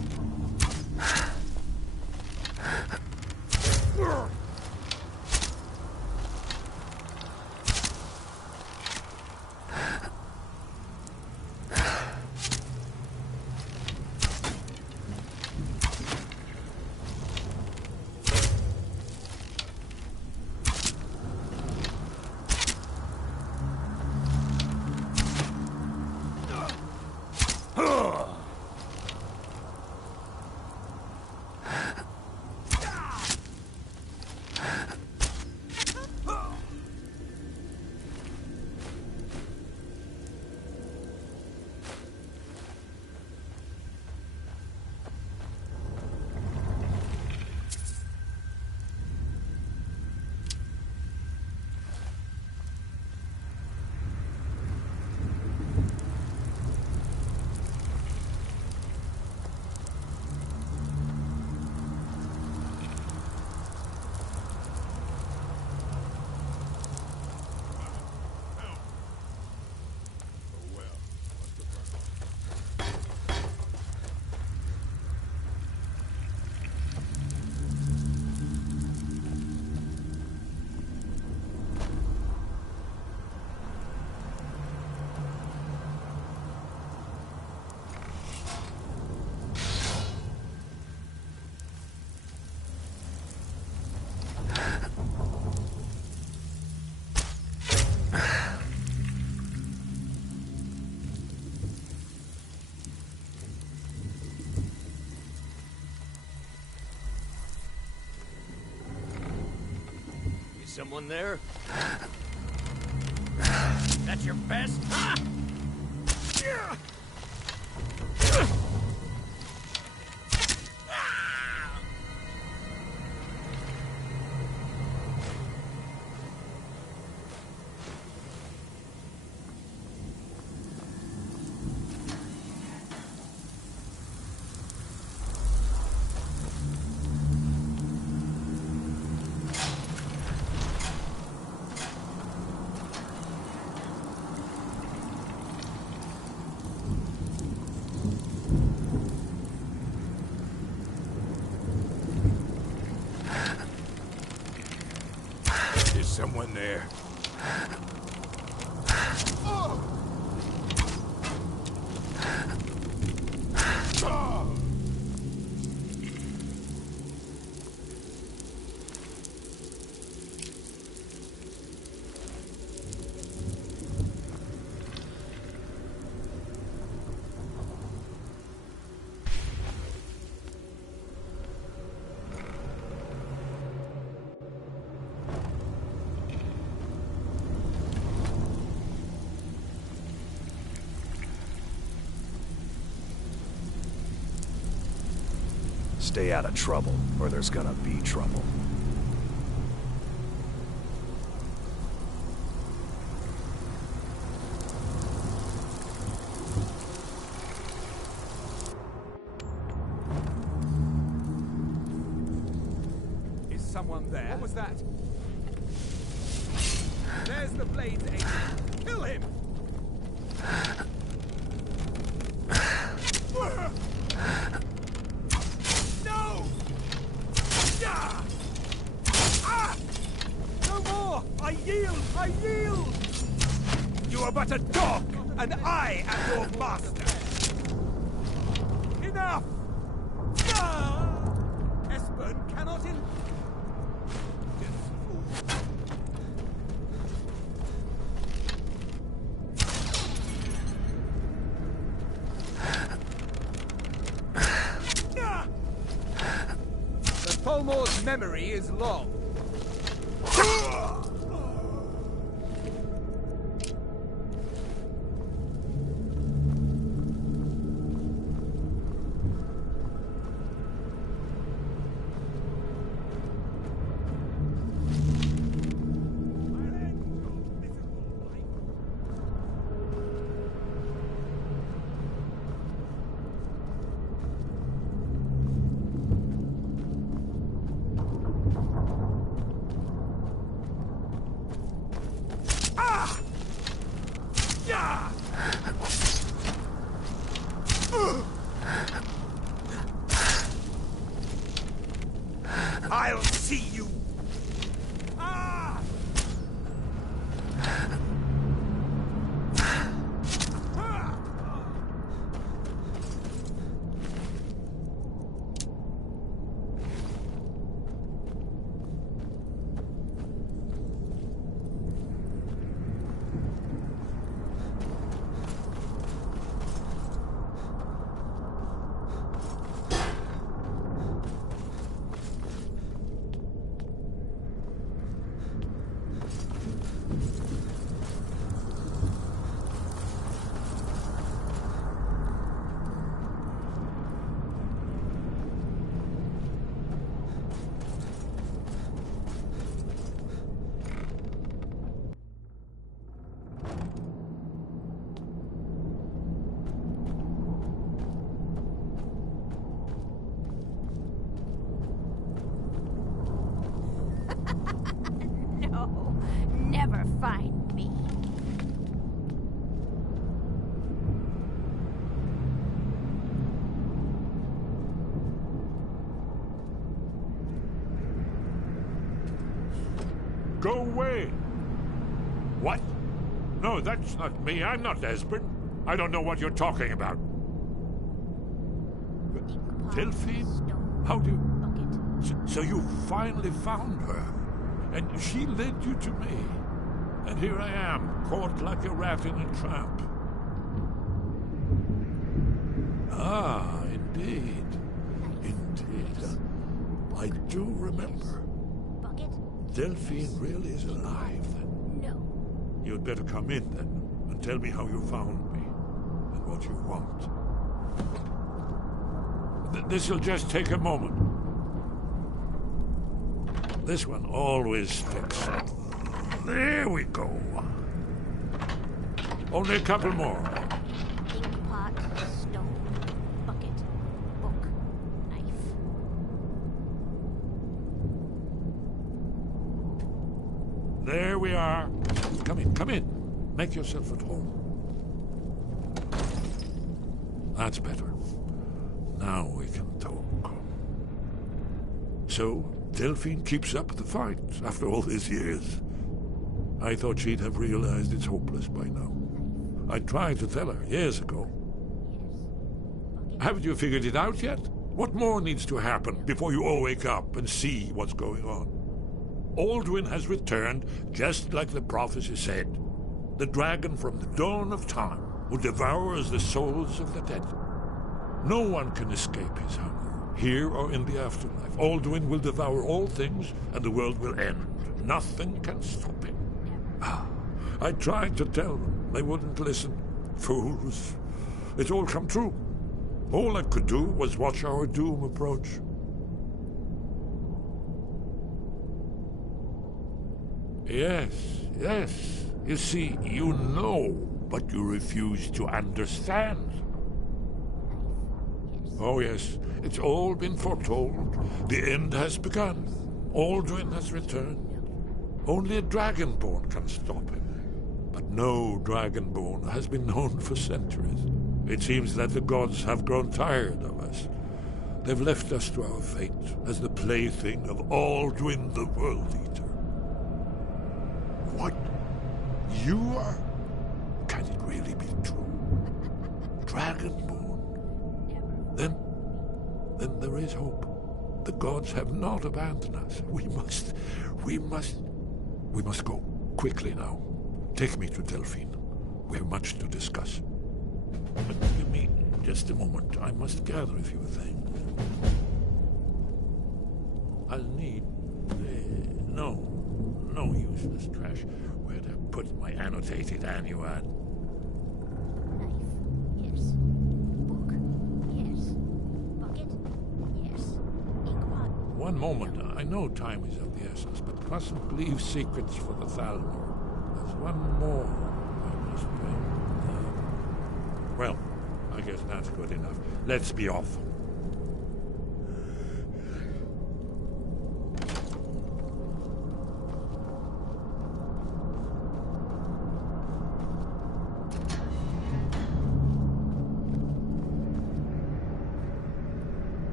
Someone there? That's your best? Ah! someone there. Stay out of trouble, or there's gonna be trouble. Is someone there? What was that? There's the Blades agent. Kill him! No! Yeah! Ah! No more! I yield! I yield! You are but a dog, and I am your master! Enough! Ah! Esbern cannot in... Tolmore's memory is long. I'll see you. Ah! No, never find me. Go away! What? No, that's not me. I'm not Esbern. I don't know what you're talking about. Delphine? How do you... So you finally found her, and she led you to me. And here I am, caught like a rat in a trap. Ah, indeed. Indeed. I do remember. Delphine really is alive, then? No. You'd better come in, then, and tell me how you found me, and what you want. This'll just take a moment. This one always sticks. There we go. Only a couple more. Pot, stone, bucket, book, knife. There we are. Come in, come in. Make yourself at home. That's better. Now we can talk. So, Delphine keeps up the fight after all these years. I thought she'd have realized it's hopeless by now. I tried to tell her years ago. Haven't you figured it out yet? What more needs to happen before you all wake up and see what's going on? Alduin has returned, just like the prophecy said. The dragon from the dawn of time, who devours the souls of the dead. No one can escape his hunger, here or in the afterlife. Alduin will devour all things, and the world will end. Nothing can stop him. I tried to tell them. They wouldn't listen. Fools. It's all come true. All I could do was watch our doom approach. Yes, yes. You see, you know, but you refuse to understand. Oh yes, it's all been foretold. The end has begun. Alduin has returned. Only a Dragonborn can stop him. But no Dragonborn has been known for centuries. It seems that the gods have grown tired of us. They've left us to our fate as the plaything of Alduin the World Eater. What? You are? Can it really be true? Dragonborn? Then there is hope. The gods have not abandoned us. We must go quickly now. Take me to Delphine. We have much to discuss. But give me just a moment. I must gather a few things. I'll need... no useless trash. Where'd I put my annotated annuad? Knife, yes. Book, yes. Bucket, yes. Inkwell. One moment. I know time is of the essence, but mustn't leave secrets for the Thalmor. There's one more I must bring. Well, I guess that's good enough. Let's be off.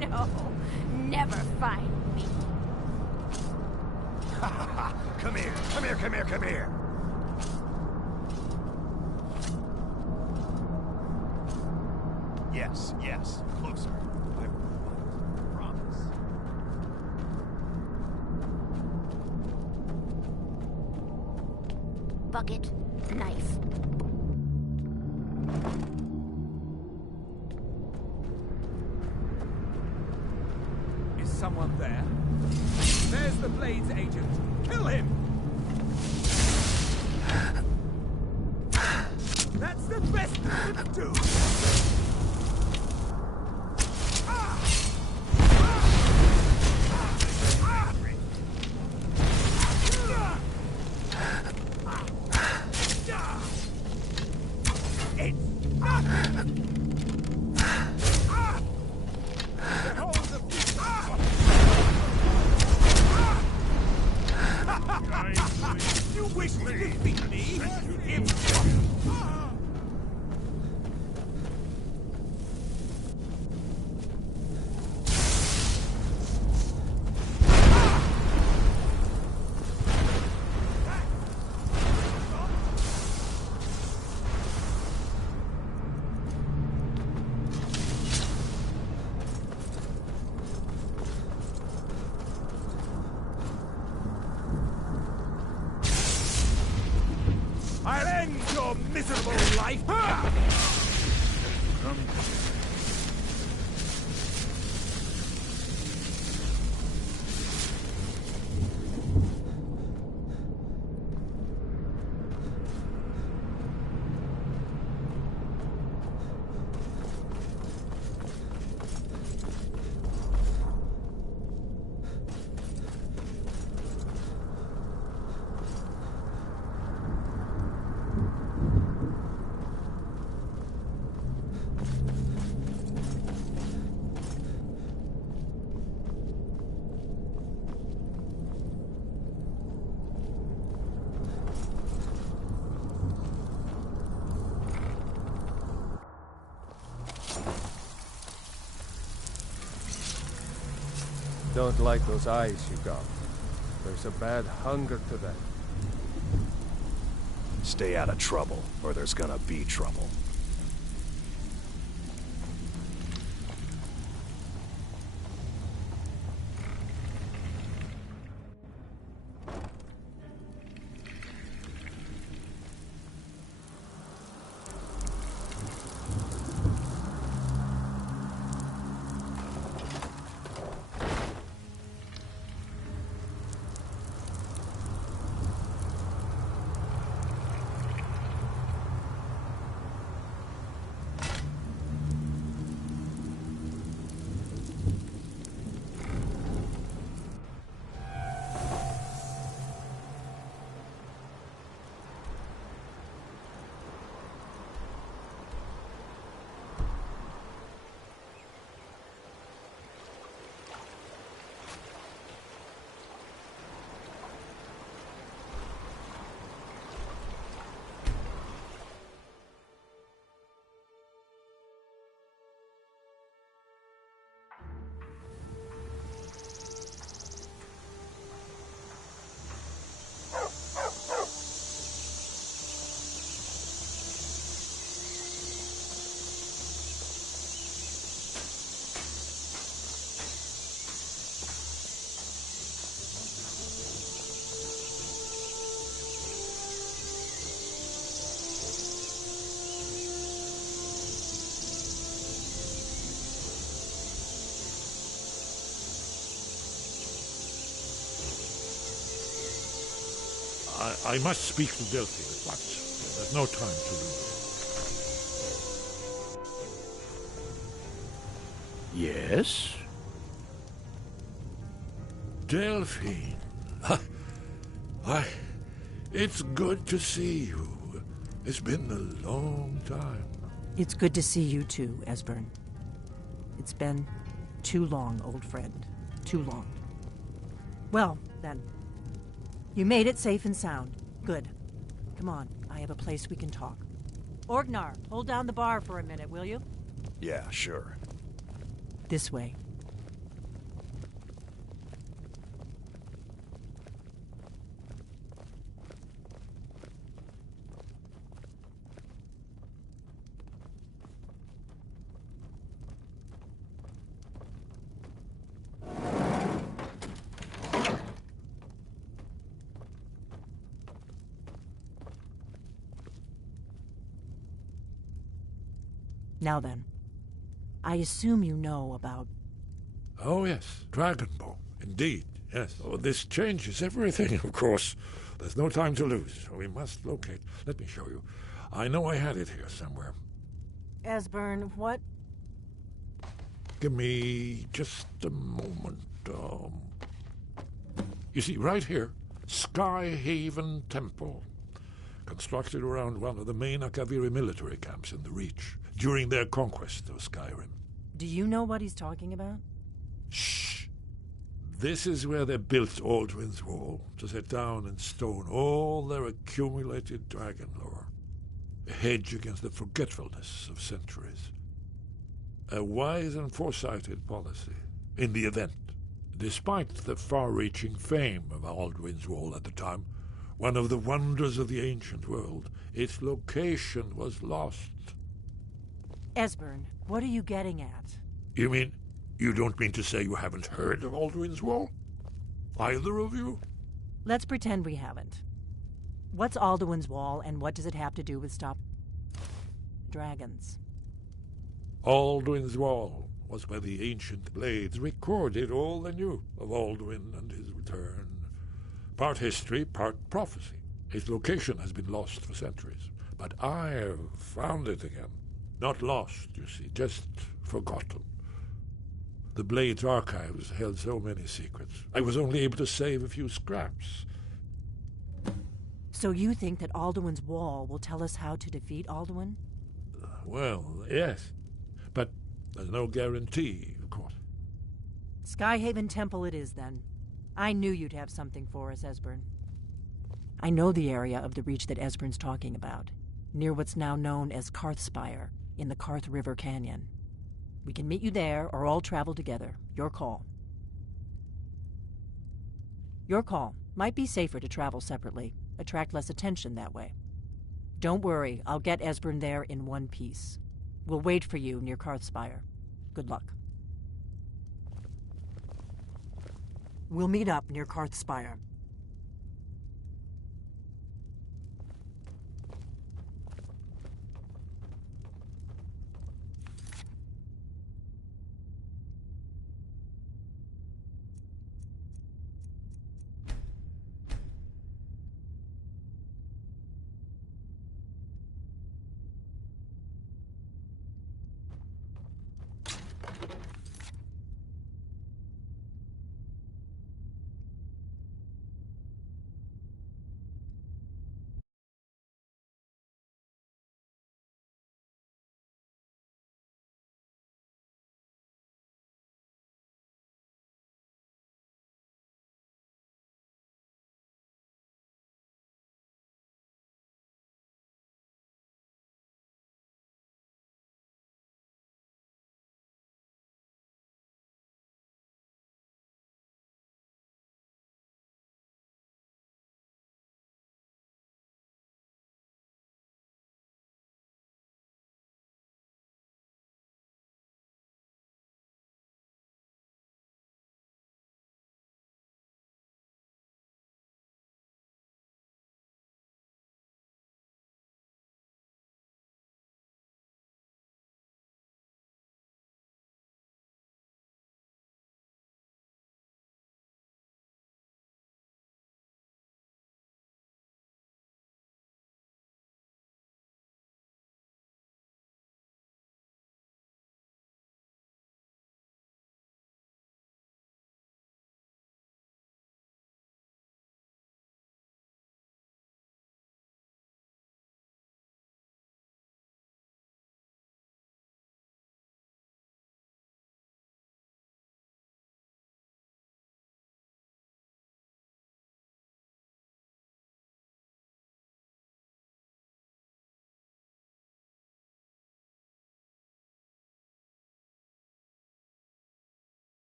No, never find me. Come here, come here, come here, come here. Yes, closer. I promise. Bucket, knife. Is someone there? There's the Blades agent. Kill him! That's the best we can do! You wish to defeat me? I'll end your miserable life! Don't like those eyes you got. There's a bad hunger to that. Stay out of trouble, or there's gonna be trouble. I must speak to Delphi at once. There's no time to lose. Yes? Delphine. Why, it's good to see you. It's been a long time. It's good to see you too, Esbern. It's been too long, old friend. Too long. Well, then. You made it safe and sound. Good. Come on, I have a place we can talk. Orgnar, hold down the bar for a minute, will you? Yeah, sure. This way. Now then, I assume you know about... Oh, yes, Dragonborn. Indeed, yes. Oh, this changes everything, of course. There's no time to lose. We must locate. Let me show you. I know I had it here somewhere. Esbern, what? Give me just a moment. You see, right here, Skyhaven Temple. Constructed around one of the main Akaviri military camps in the Reach during their conquest of Skyrim. Do you know what he's talking about? Shh! This is where they built Alduin's Wall, to set down in stone all their accumulated dragon lore. A hedge against the forgetfulness of centuries. A wise and foresighted policy, in the event. Despite the far-reaching fame of Alduin's Wall at the time, one of the wonders of the ancient world, its location was lost. Esbern, what are you getting at? You don't mean to say you haven't heard of Alduin's Wall? Either of you? Let's pretend we haven't. What's Alduin's Wall, and what does it have to do with stop dragons? Alduin's Wall was where the ancient blades recorded all they knew of Alduin and his return. Part history, part prophecy. Its location has been lost for centuries, but I have found it again. Not lost, you see, just forgotten. The Blade's archives held so many secrets. I was only able to save a few scraps. So you think that Alduin's Wall will tell us how to defeat Alduin? Well, yes. But there's no guarantee, of course. Skyhaven Temple it is, then. I knew you'd have something for us, Esbern. I know the area of the Reach that Esbern's talking about, near what's now known as Karthspire, in the Karth River Canyon. We can meet you there, or all travel together. Your call. Your call. Might be safer to travel separately. Attract less attention that way. Don't worry, I'll get Esbern there in one piece. We'll wait for you near Karthspire. Good luck. We'll meet up near Karthspire.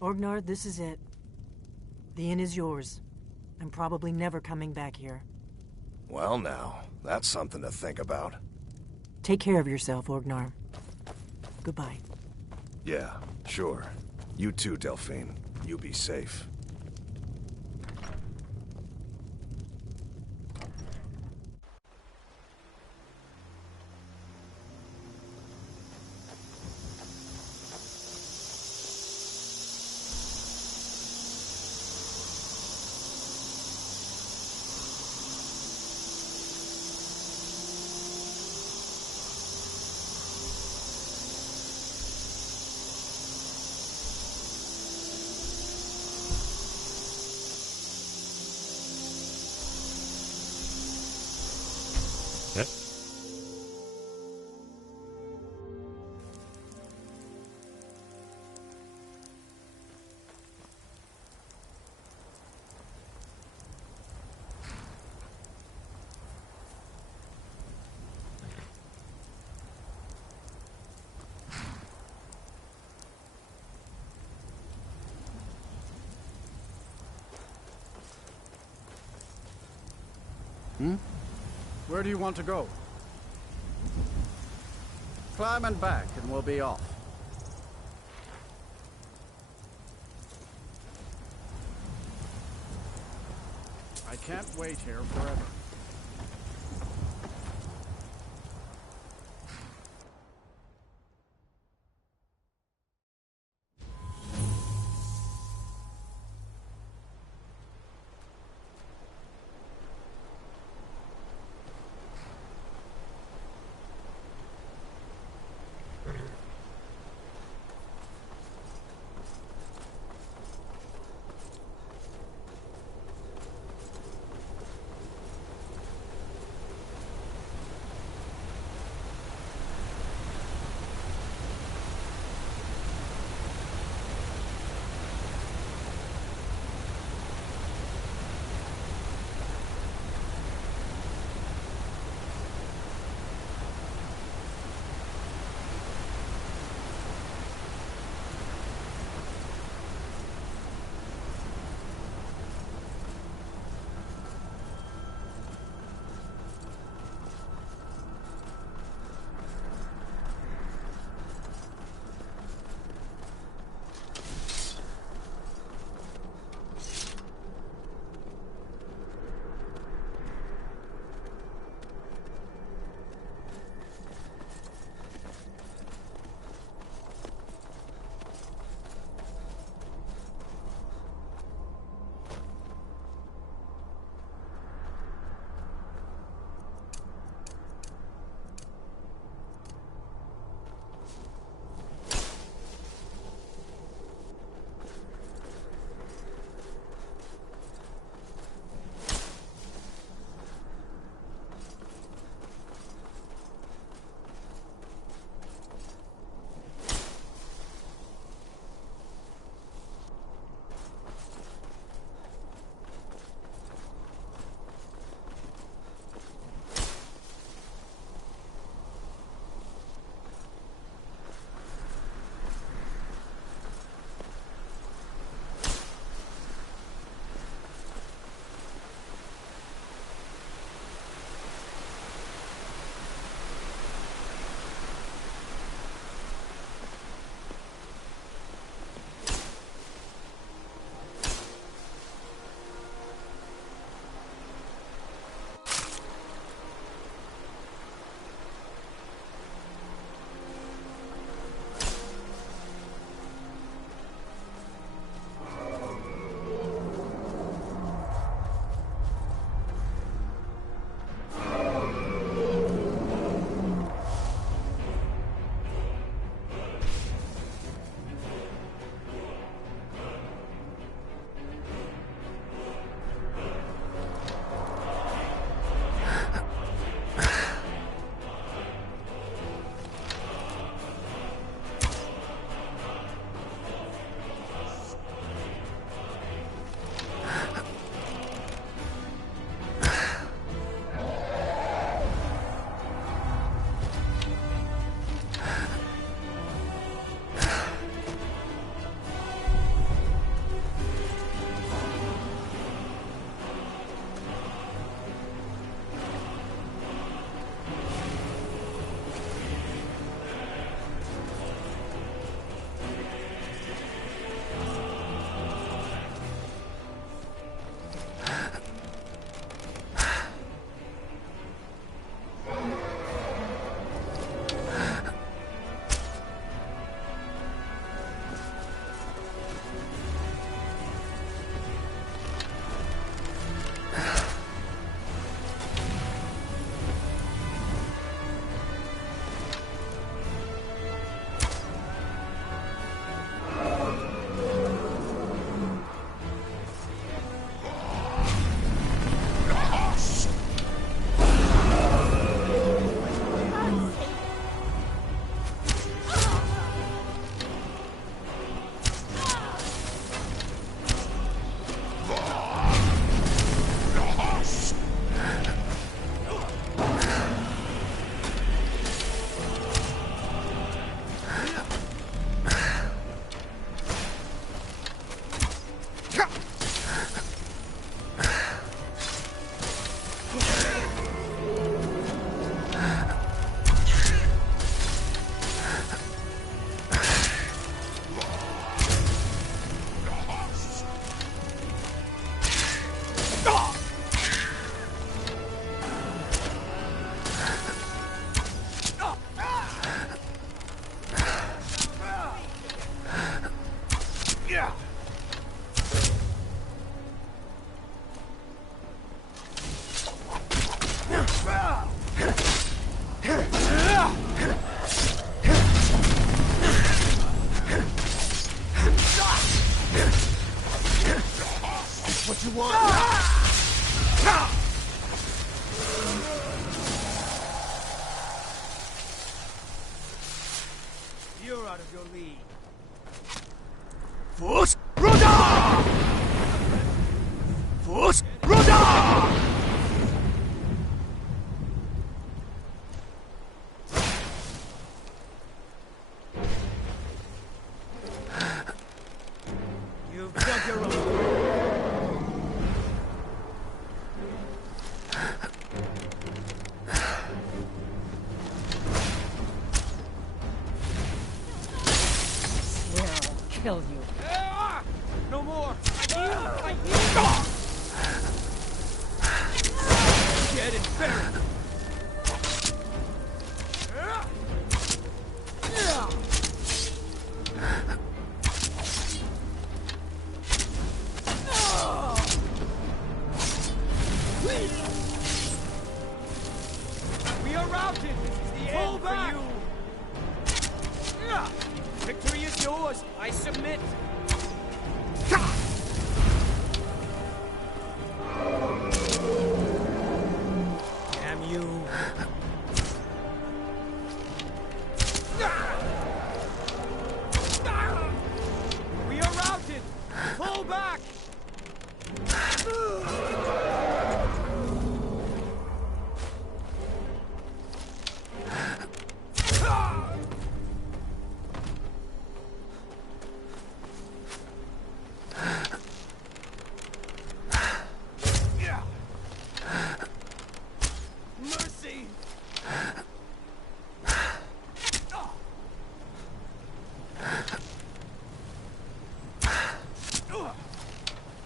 Orgnar, this is it. The inn is yours. I'm probably never coming back here. Well now, that's something to think about. Take care of yourself, Orgnar. Goodbye. Yeah, sure. You too, Delphine. You be safe. Where do you want to go? Climb and back, and we'll be off. I can't wait here forever. What you want? You're out of your league. Force Roda! Force Roda! You've dug your own. Kill you. No more. I heal. Dead and buried. We are routed. This is the end for you. Victory is yours. I submit. Damn you. We are routed. Pull back. Mercy!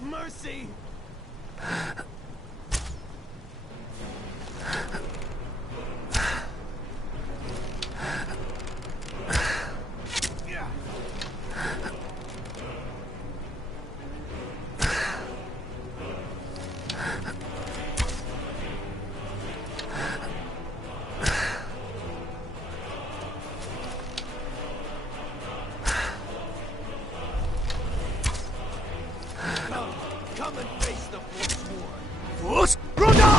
Mercy! Come and face the Forsworn! Force Roda!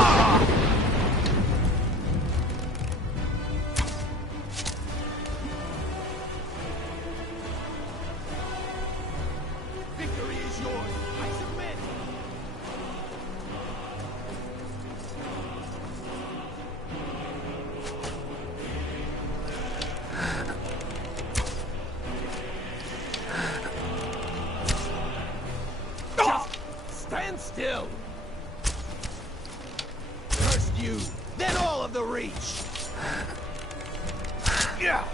Victory is yours! I submit! Stand still! First you, then all of the Reach! Yeah!